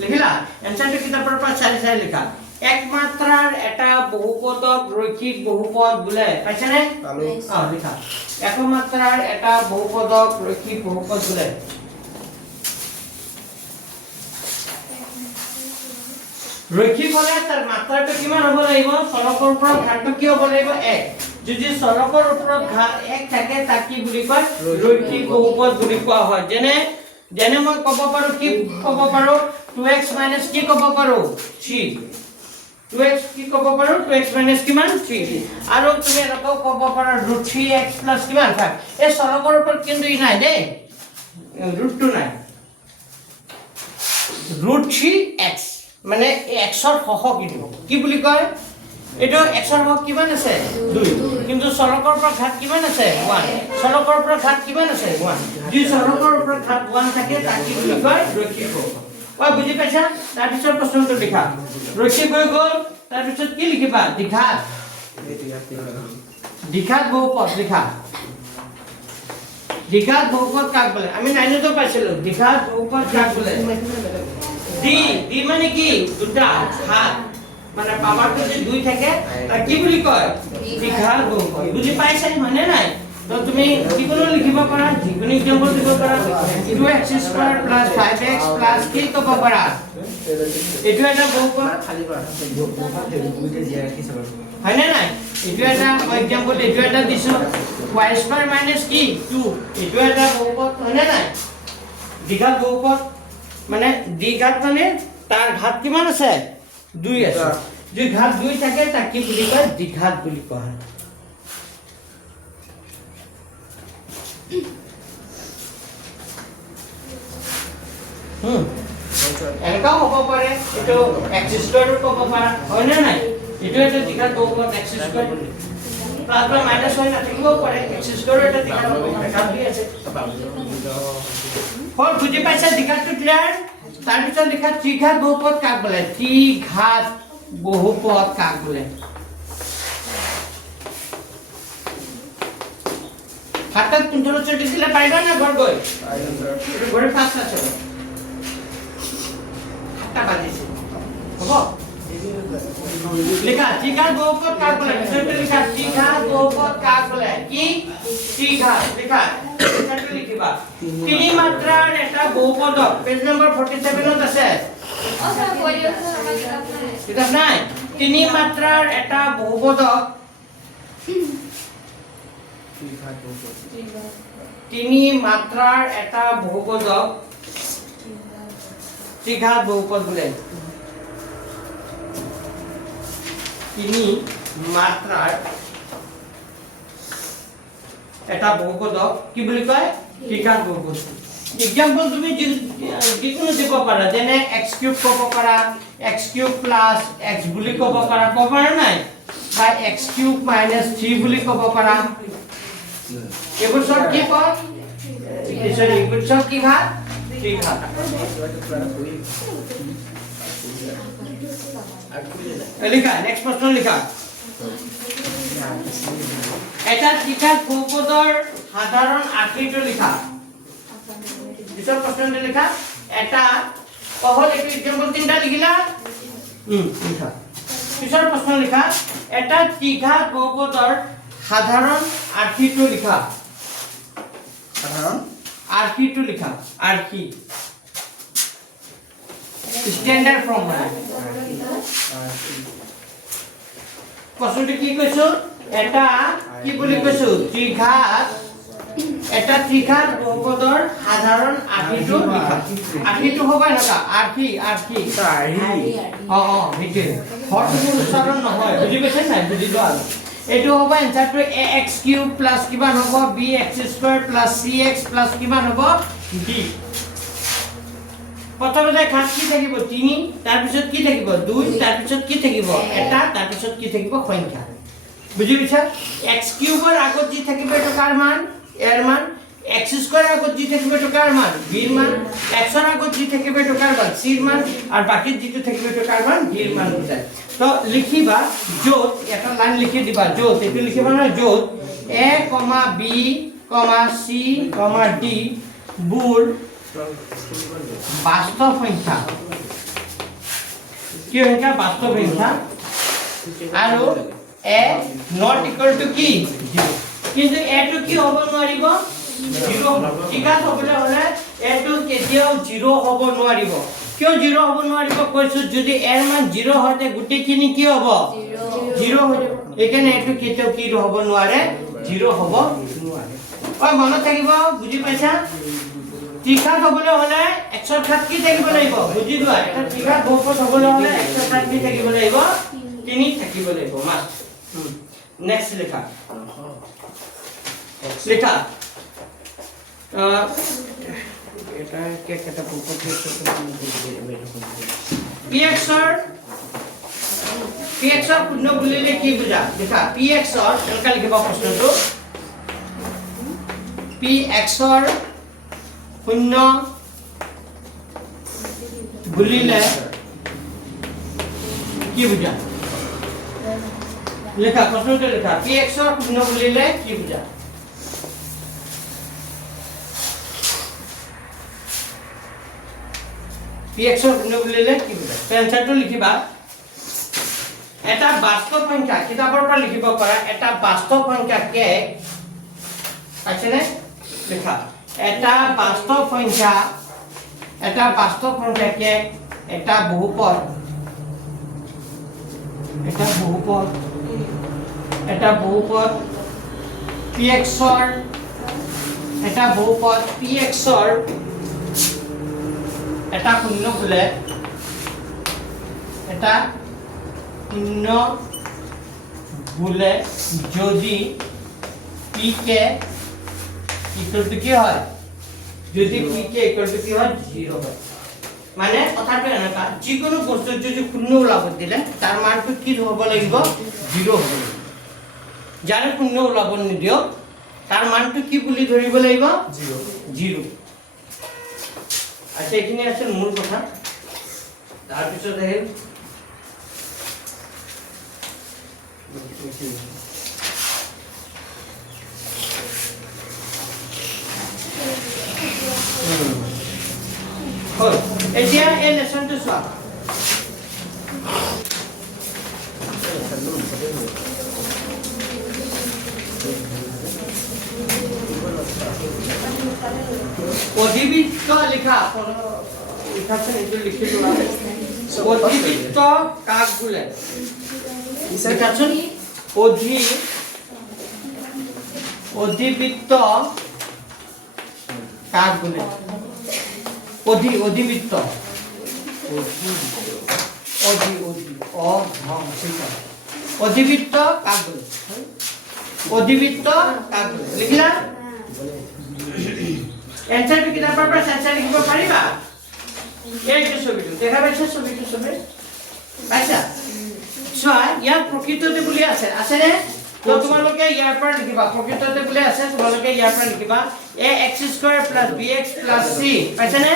লিখিলা এনসাৰটো কিতাপৰ পৰা চাই লিখা একমাত্ৰাৰ এটা বহুপদক ৰৈখিক বহুপদ বোলে পাইছানে লিখা একমাত্ৰাৰ এটা বহুপদক ৰৈখিক বহুপদ বোলে ৰৈখিক হলে তাৰ মাত্ৰাটো কিমান হ'ব লাগিব চলকৰ ওপৰত ঘাতটো কি হ'ব লাগিব 1 যদি চলকৰ ওপৰত ঘাত 1 থাকে তাক কি বুলি কয় ৰৈখিক বহুপদ বুলি কোৱা হয় যেনে মই ক'ব পাৰো কি ক'ব পাৰো 2x - কি ক'ব পাৰো 3 2x কি ক'ব পাৰো 2x - কিমান 3 আৰু তুমি এনেকৈ ক'ব পাৰা √3x + কিমান 5 এই চলকৰ ওপৰত কিন্তু ই নাই দেই √2 নাই √3x মানে x ৰ সহগ কি বুলি কয় এটো x ৰ সহগ কিমান আছে 2 কিন্তু চলকৰ ওপৰত ঘাত কিমান আছে 1 চলকৰ ওপৰত ঘাত কিমান আছে 1 যদি চলকৰ ওপৰত ঘাত 1 থাকে তাক কি বুলি কয় ৰৈখিক বহুপদ ওই বুজি পাইছা তাৰ পিছত প্ৰশ্নটো লিখা ৰৈখিক হৈ গ'ল তাৰ পিছত কি লিখিবা দ্বিঘাত বহুপদ লিখা দ্বিঘাত বহুপদ কাক বোলে আমি 9তো পাইছিলো দ্বিঘাত বহুপদ কাক বোলে দি মানে কি দুটা ঘাত মানে পাৱাৰটো যে 2 থাকে তাক কি বুলি কয় দ্বিঘাত বহুপদ বুজি পাইছা মানে নাই তো তুমি যিকোনো লিখিব পাৰা যিকোনো এক্সাম্পল দিব পাৰা 2x² + 5x + কি ক'ব পাৰা এটো এটা বহুপদ খালি কৰা বুজি দিয়া কি চাবা হয় না নাই এটো এটা এক্সাম্পল এটো এটা দিছো y² - কি 2 এটো এটা বহুপদ হয় না নাই দ্বিঘাত বহুপদ মানে দ্বিঘাত মানে তাৰ ঘাত কিমান আছে 2 আছে যদি ঘাত 2 থাকে তাক কি বুলি কয় দ্বিঘাত বুলি কোৱা হয় এনেকাও হ'ব পাৰে এটো x² ক'ব পাৰা হয় না নাই এটো এটা দ্বিঘাত বহুপদ x² প্লাস বা মাইনাস হয় না থাকিব পাৰে x² এটা দ্বিঘাত বহুপদ ঘাত দি আছে হল বুজি পাইছা দ্বিঘাতটো ক্লিয়াৰ তাৰ পিছত লিখা ত্ৰিঘাত বহুপদ কাক বোলে ত্ৰিঘাত বহুপদ কাক বোলে হাতত 15 চটি দিলে পাইবা না ঘৰ গৈ ঘৰে 5 আছে হাতটা বাজিছে হ'ব লিখা ত্রিঘাত বহুপদ কাক বলে বিষয়টা লিখা ত্রিঘাত বহুপদ কাক বলে কি ত্রিঘাত লিখা এটা লিখিবা তিনি মাত্রার এটা বহুপদক পেজ নাম্বার 47 ত আছে ওটা কইও তো আমার কিতাব নাই কিতাব নাই তিনি মাত্রার এটা বহুপদক তিনি মাত্রার এটা বহুপদক ত্রিঘাত বহুপদ বলে তিনি মাত্রার এটা বহুপদক কি বুলি কয় ত্রিঘাত বহুপদ এক্সাম্পল তুমি যিকোনো দিব পাৰা যেনে x³ ক'ব পাৰা x³ + x বুলি ক'ব পাৰা ক'ব পাৰা নাই বা x³ - 3 বুলি ক'ব পাৰা এইবোৰ সব কি কয় সৰি এইবোৰ সব কি ঘাত ত্ৰিঘাত লিখা নেক্সট প্ৰশ্ন লিখা এটা ত্ৰিঘাত বহুপদৰ সাধাৰণ আকৃতি লিখা দুটা প্ৰশ্নটা লিখা এটা কহল একটু एग्जांपल তিনটা লিখিলা লিখা পিছৰ প্ৰশ্ন লিখা এটা ত্ৰিঘাত বহুপদৰ সাধাৰণ আকৃতি লিখা সাধাৰণ আকৃতি লিখা আকৃতি স্ট্যান্ডাৰ্ড ফৰ্ম প্ৰশ্নটি কি কইছো এটা কি বলি কইছো ত্ৰিঘাত এটা ত্ৰিঘাত বহুপদৰ সাধাৰণ আকৃতি লিখা আকৃতি হবে না আকৃতি হেইতে হৰটো উচ্চাৰণ নহয় বুজি পাইছে নাই বুজি লোৱা এটো হ'ব এনসারটো ax³ প্লাস কিমান হ'ব bx² প্লাস cx প্লাস কিমান হ'ব d প্রথমতে ঘাত কি থাকিব 3 তাৰ পিছত কি থাকিব 2 তাৰ পিছত কি থাকিব এটা তাৰ পিছত কি থাকিব সংখ্যা বুজি পাইছা x³ ৰ আগত যি থাকিব এটো কাৰ মান এৰ মান x² আগত যি থাকিব এটো কাৰ মান b ৰ মান x ৰ আগত যি থাকিব এটো কাৰ মান c ৰ মান আৰু বাকি যিটো থাকিব এটো কাৰ মান d ৰ মান বুজায় তো লিখিবা যত এটা লাইন লিখি দিবা যত এটো লিখিবা না যত a, b, c, d বুৰ বাস্তব সংখ্যা কি সংখ্যা বাস্তব সংখ্যা আৰু a not equal to কি 0 কিন্তু a টো কি হ'ব নোৱাৰিব 0 ঠিক আছে হ'বলে হলে a টো কেতিয়াও 0 হ'ব নোৱাৰিব কিয় 0 হ'ব নোৱাৰিব কৈছো যদি a ৰ মান 0 হতে গুটেখিনি কি হ'ব 0 হৈ যাব এখানে এটো কেতিয়াও কি হ'ব নোৱাৰে 0 হ'ব নোৱাৰে ঐ মনত থাকিব বুজি পাইছা ত্ৰিঘাত হ'বলে হলে x ৰ ঘাত কি থাকিব লাগিব বুজি লোৱা এটা ত্ৰিঘাত বহুপদ হ'বলে হলে x ৰ ঘাত কি থাকিব লাগিব 3 থাকিব লাগিব মাস্ট নেক্সট লেখা এটা কেটা বহুপদ px ৰ পূৰ্ণ বুলিলে কি বুজা দেখা px ৰ এনেকা লিখিবা প্ৰশ্নটো px ৰ শূন্য বুলিলে কি বুজা লেখা প্ৰশ্নটো লেখা px ৰ শূন্য বুলিলে কি বুজা px ৰ শূন্য বুলিলে কি বুজা আনসাৰটো লিখিবা এটা বাস্তব সংখ্যা কিতাপৰ পৰা লিখিব পাৰা এটা বাস্তব সংখ্যা কে আছে নে লেখা এটা বাস্তব সংখ্যাকে এটা বহুপদ px ৰ এটা বহুপদ px ৰ এটা শূন্য বুলে যদি pk equal to কি হয় যদি pk equal to কি হয় 0 হয় মানে কথাটো এনেকা যিকোনো বস্তু যদি শূন্য ওলাব দিলে তাৰ মানটো কি হ'ব লাগিব 0 হ'ব যাৰে শূন্য ওলাব নিদিও তাৰ মানটো কি বুলি ধৰিব লাগিব 0 আচ্ছা এখানে আছে মূল কথা তাৰ পিছত আহিল হয় এতিয়া এই লেসনটো চোৱা অধিবৃত্ত লেখা লিখাছে এইটো লিখি লোৱা অধিবৃত্ত কাক বোলে লিখাছন অধিবৃত্ত কাক বোলে অধিবৃত্ত কাক বোলে লিখিলা এনসারটো কিতাপৰ পৰা চাই লিখিব পাৰিবা এইটো ছবিটো দেখা পাইছা ছবিটো সবে পাইছা চোৱা ইয়াৰ প্ৰকৃততে বুলি আছে নে তো তোমালোকে ইয়াৰ পৰা লিখিবা প্ৰকৃততে বুলি আছে তোমালোকে ইয়াৰ পৰা লিখিবা ax² + bx + c পাইছা নে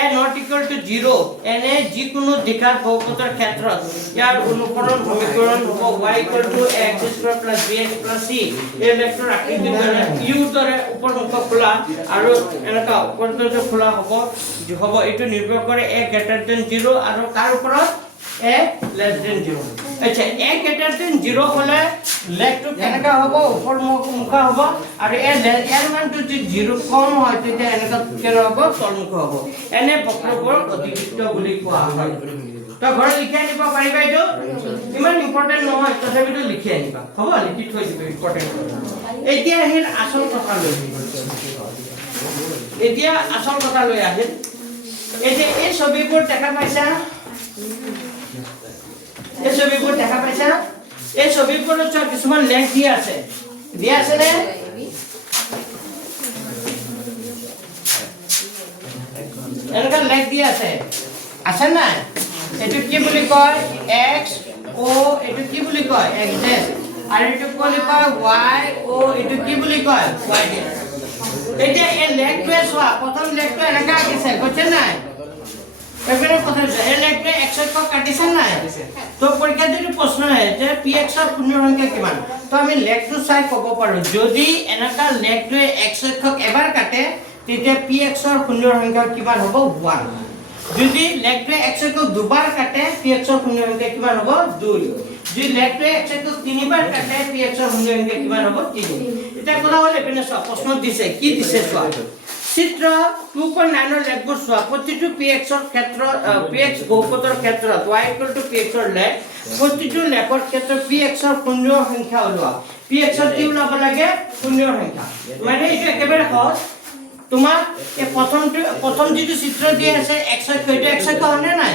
a not equal to 0 এনে যিকোনো দ্বিঘাত বহুপদৰ ক্ষেত্ৰত ইয়াৰ অনুকৰণ সমীকৰণ হ'ব y equal to ax² + bx + c এই ভেক্টৰ আকৃতি দৰে u দৰে উপৰমুখ খোলা আৰু এনেকা উপৰমুখ খোলা হ'ব এইটো নিৰ্ভৰ কৰে a greater than 0 আৰু তাৰ ওপৰত a less than 0 আচ্ছা a greater than 0 হলে লেগটো কেনেকা হ'ব উপৰমুখ হ'ব আৰু এর মানটো যদি 0 কম হয় তেতিয়া এনেকা কেনে হ'ব তলমুখ হ'ব এনে বক্ৰবোৰ অধিবৃত্ত বুলি কোৱা হয় তো ঘৰত লিখি আনিব পাৰিবা এইটো ইমান ইম্পৰ্টেন্ট নহয় তথাপিতো লিখি আনিবা হ'ব লিখি থৈ দিব ইম্পৰ্টেন্ট এতিয়া আহিল আসল কথা লৈ আহিল এই যে এই ছবিবোৰ দেখা পাইছা এই ছবিখনত চোৱা কিছুমান লেখ দিয়া আছে নে এনেকা লেখ দিয়া আছে নাই এটো কি বুলি কয় x o এটো কি বুলি কয় x dash আৰু এটো কি কয় y o এটো কি বুলি কয় y dash এতিয়া এই লেখটো চোৱা প্ৰথম লেখটো এনেকা আছে কৈছে নাই এবাৰে কথা হচ্ছে এই লেখটো x অক্ষ কাটিছে নাই তো পৰীক্ষাতে প্ৰশ্ন আহে যে px ৰ শূন্য সংখ্যা কিমান তো আমি লেখটো চাই ক'ব পাৰো যদি এনেকা লেখটোৱে x অক্ষক এবাৰ কাটে তেতিয়া px ৰ শূন্য সংখ্যা কিমান হ'ব 1 যদি লেখটোৱে x অক্ষক দুবাৰ কাটে px ৰ শূন্য সংখ্যা কিমান হ'ব 2 যদি লেখটোৱে x অক্ষক তিনিবাৰ কাটে px ৰ শূন্য সংখ্যা কিমান হ'ব 3 এটা কথা হলে এপিনে চোৱা প্ৰশ্ন দিছে কি দিছে চোৱা চিত্ৰ 2.9 ৰ লেখবোৰ চোৱা প্ৰতিটো px ৰ ক্ষেত্ৰত px বহুপদৰ ক্ষেত্ৰত y px ৰ লেখ প্ৰতিটো লেখৰ ক্ষেত্ৰত px ৰ শূন্য সংখ্যা ওলোৱা px ৰ কি ওলাব লাগে শূন্য সংখ্যা মানে এইটো একেবাৰে সহজ তোমাক এই প্ৰথম যিটো চিত্ৰ দিয়া আছে x অক্ষ এটা x অক্ষ হয়নে নাই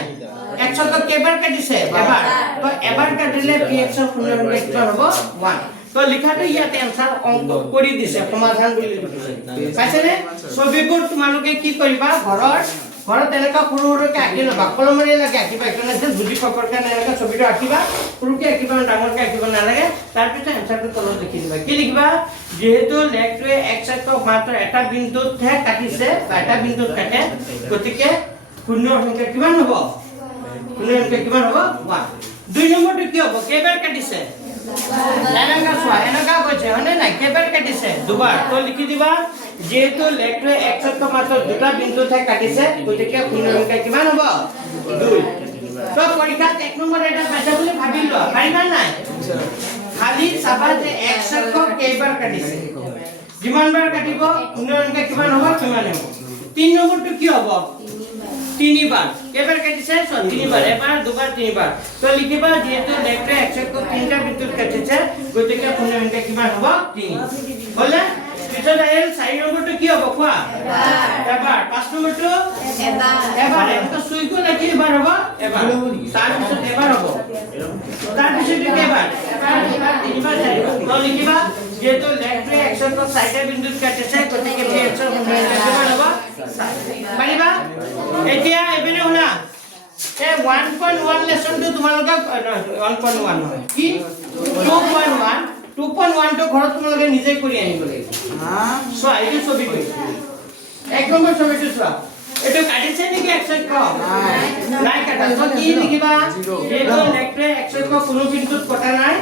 x অক্ষ কেইবাৰ কাটিছে এবাৰ তো এবাৰ কাটিলে px ৰ শূন্য সংখ্যা হ'ব 1 তো লিখাটো ইয়াতে আনসাৰ অঙ্ক কৰি দিছে সমাধান বুলি লিখিছে পাইছেনে ছবিবোৰ তোমালোকে কি কৰিবা ঘৰত এনেকা সৰুকে আঁকি লবা কলমৰে লাগে আঁকিবা এখানে যে বুজি পাবৰ কাৰণে এনেকা ছবিটো আঁকিবা সৰুকে আঁকিবা ডাঙৰকে আঁকিব নালাগে তাৰ পিছত আনসাৰটো তলত লিখি দিবা কি লিখিবা যেহেতু লেখটোৱে x অক্ষ মাত্ৰ এটা বিন্দুতহে কাটিছে বা এটা বিন্দুত কাটে গতিকে শূন্য সংখ্যা কিমান হ'ব শূন্য সংখ্যা কিমান হ'ব 1 দুই নম্বৰটো কি হ'ব কেইবাৰ কাটিছে এনেকা চোৱা এনেকা কৈছে হয়নে নাই কেইবাৰ কাটিছে দুবাৰ তো লিখি দিবা যেহেতু লেখটোৱে x অক্ষ মাত্ৰ দুটা বিন্দুতহে কাটিছে গতিকে শূন্য সংখ্যা কিমান হ'ব 2 তো পৰীক্ষাত এক নম্বৰ এটা পাইছে বুলি ভাবি লোৱা পাৰিবা নাই খালি চাবা যে x অক্ষ কেইবাৰ কাটিছে যিমান বাৰ কাটিব শূন্য সংখ্যা কিমান হ'ব কিমান হ'ব 3 নম্বৰটো কি হ'ব তিনিবাৰ কেইবাৰ কাটিছে তিনিবাৰ এবাৰ দুবাৰ তিনিবাৰ তো লিখিবা যেহেতু লেখটোৱে x অক্ষ তিনিটা বিন্দুত কাটিছে গতিকে শূন্য সংখ্যা কিমান হ'ব 3 হলে পিছত আহিল 4 নম্বৰটো কি হ'ব কোৱা এবাৰ 5 নম্বৰটো এবাৰ এটা সুইকো নাকি এবাৰ হ'ব এবাৰ তাৰ পিছত এবাৰ হ'ব তাৰ পিছত কেইবাৰ এবাৰ তিনিবাৰ চাৰিবাৰ তো লিখিবা যেহেতু লেখটোৱে x অক্ষ 4টা বিন্দুত কাটিছে গতিকে px ৰ শূন্য সংখ্যা কিমান হ'ব পাৰিবা এতিয়া এবিনে শুনা এই 1.1 লেসনটো তোমালোকে 1.1 নহয় কি 2.1 টো ঘৰত তোমালোকে নিজে কৰি আনিব লাগিব চোৱা এইটো ছবিটো এক নম্বৰ ছবিটো চোৱা এটো কাটিছে নেকি x অক্ষ নাই কাটা তো কি লিখিবা যেহেতু লেখটোৱে x অক্ষ কোনো বিন্দুত কটা নাই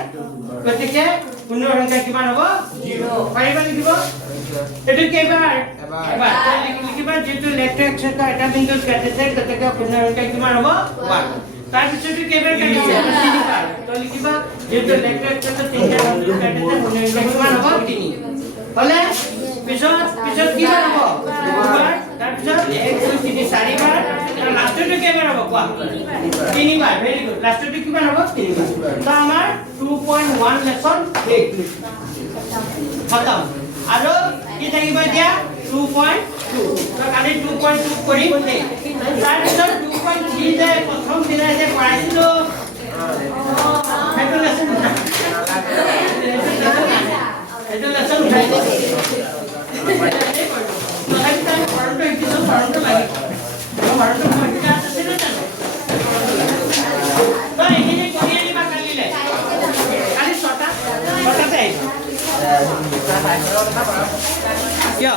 গতিকে শূন্য সংখ্যা কিমান হ'ব 0 পাৰিবা লিখিব এটো কেইবাৰ এবাৰ লিখিবা যেহেতু লেখটোৱে x অক্ষ এটা বিন্দুত কাটিছে গতিকে শূন্য সংখ্যা কিমান হ'ব 1 তাৰ পিছতো কেইবাৰ কাটিছে তিনিবাৰ তো লিখিবা যেহেতু লেখটোৱে x অক্ষ তিনিটা বিন্দুত কাটিছে শূন্য সংখ্যা কিমান হ'ব 3 হলে পিছত কি হ'ব দুবাৰ তাৰ পিছত 1 2 3 4বাৰ আৰু লাষ্টটো কেইবাৰ হ'ব কোৱা তিনিবাৰ ভেৰি গুড লাষ্টটো কিমান হ'ব তিনিবাৰ তো আমাৰ 2.1 লেসন শেষ খতম আৰু কি থাকিব এতিয়া 2.2 তো কালি 2.2 কৰিম তাৰ পিছত 2.3 যে প্ৰথম দিনা যে পঢ়াইছিলো সেইটো lesson itu lesson udah ini. Nah, kita baru tuh lagi. Baru kita sini kan. Nah, ini Korea 5 kali le. Kali shota deh. Ya.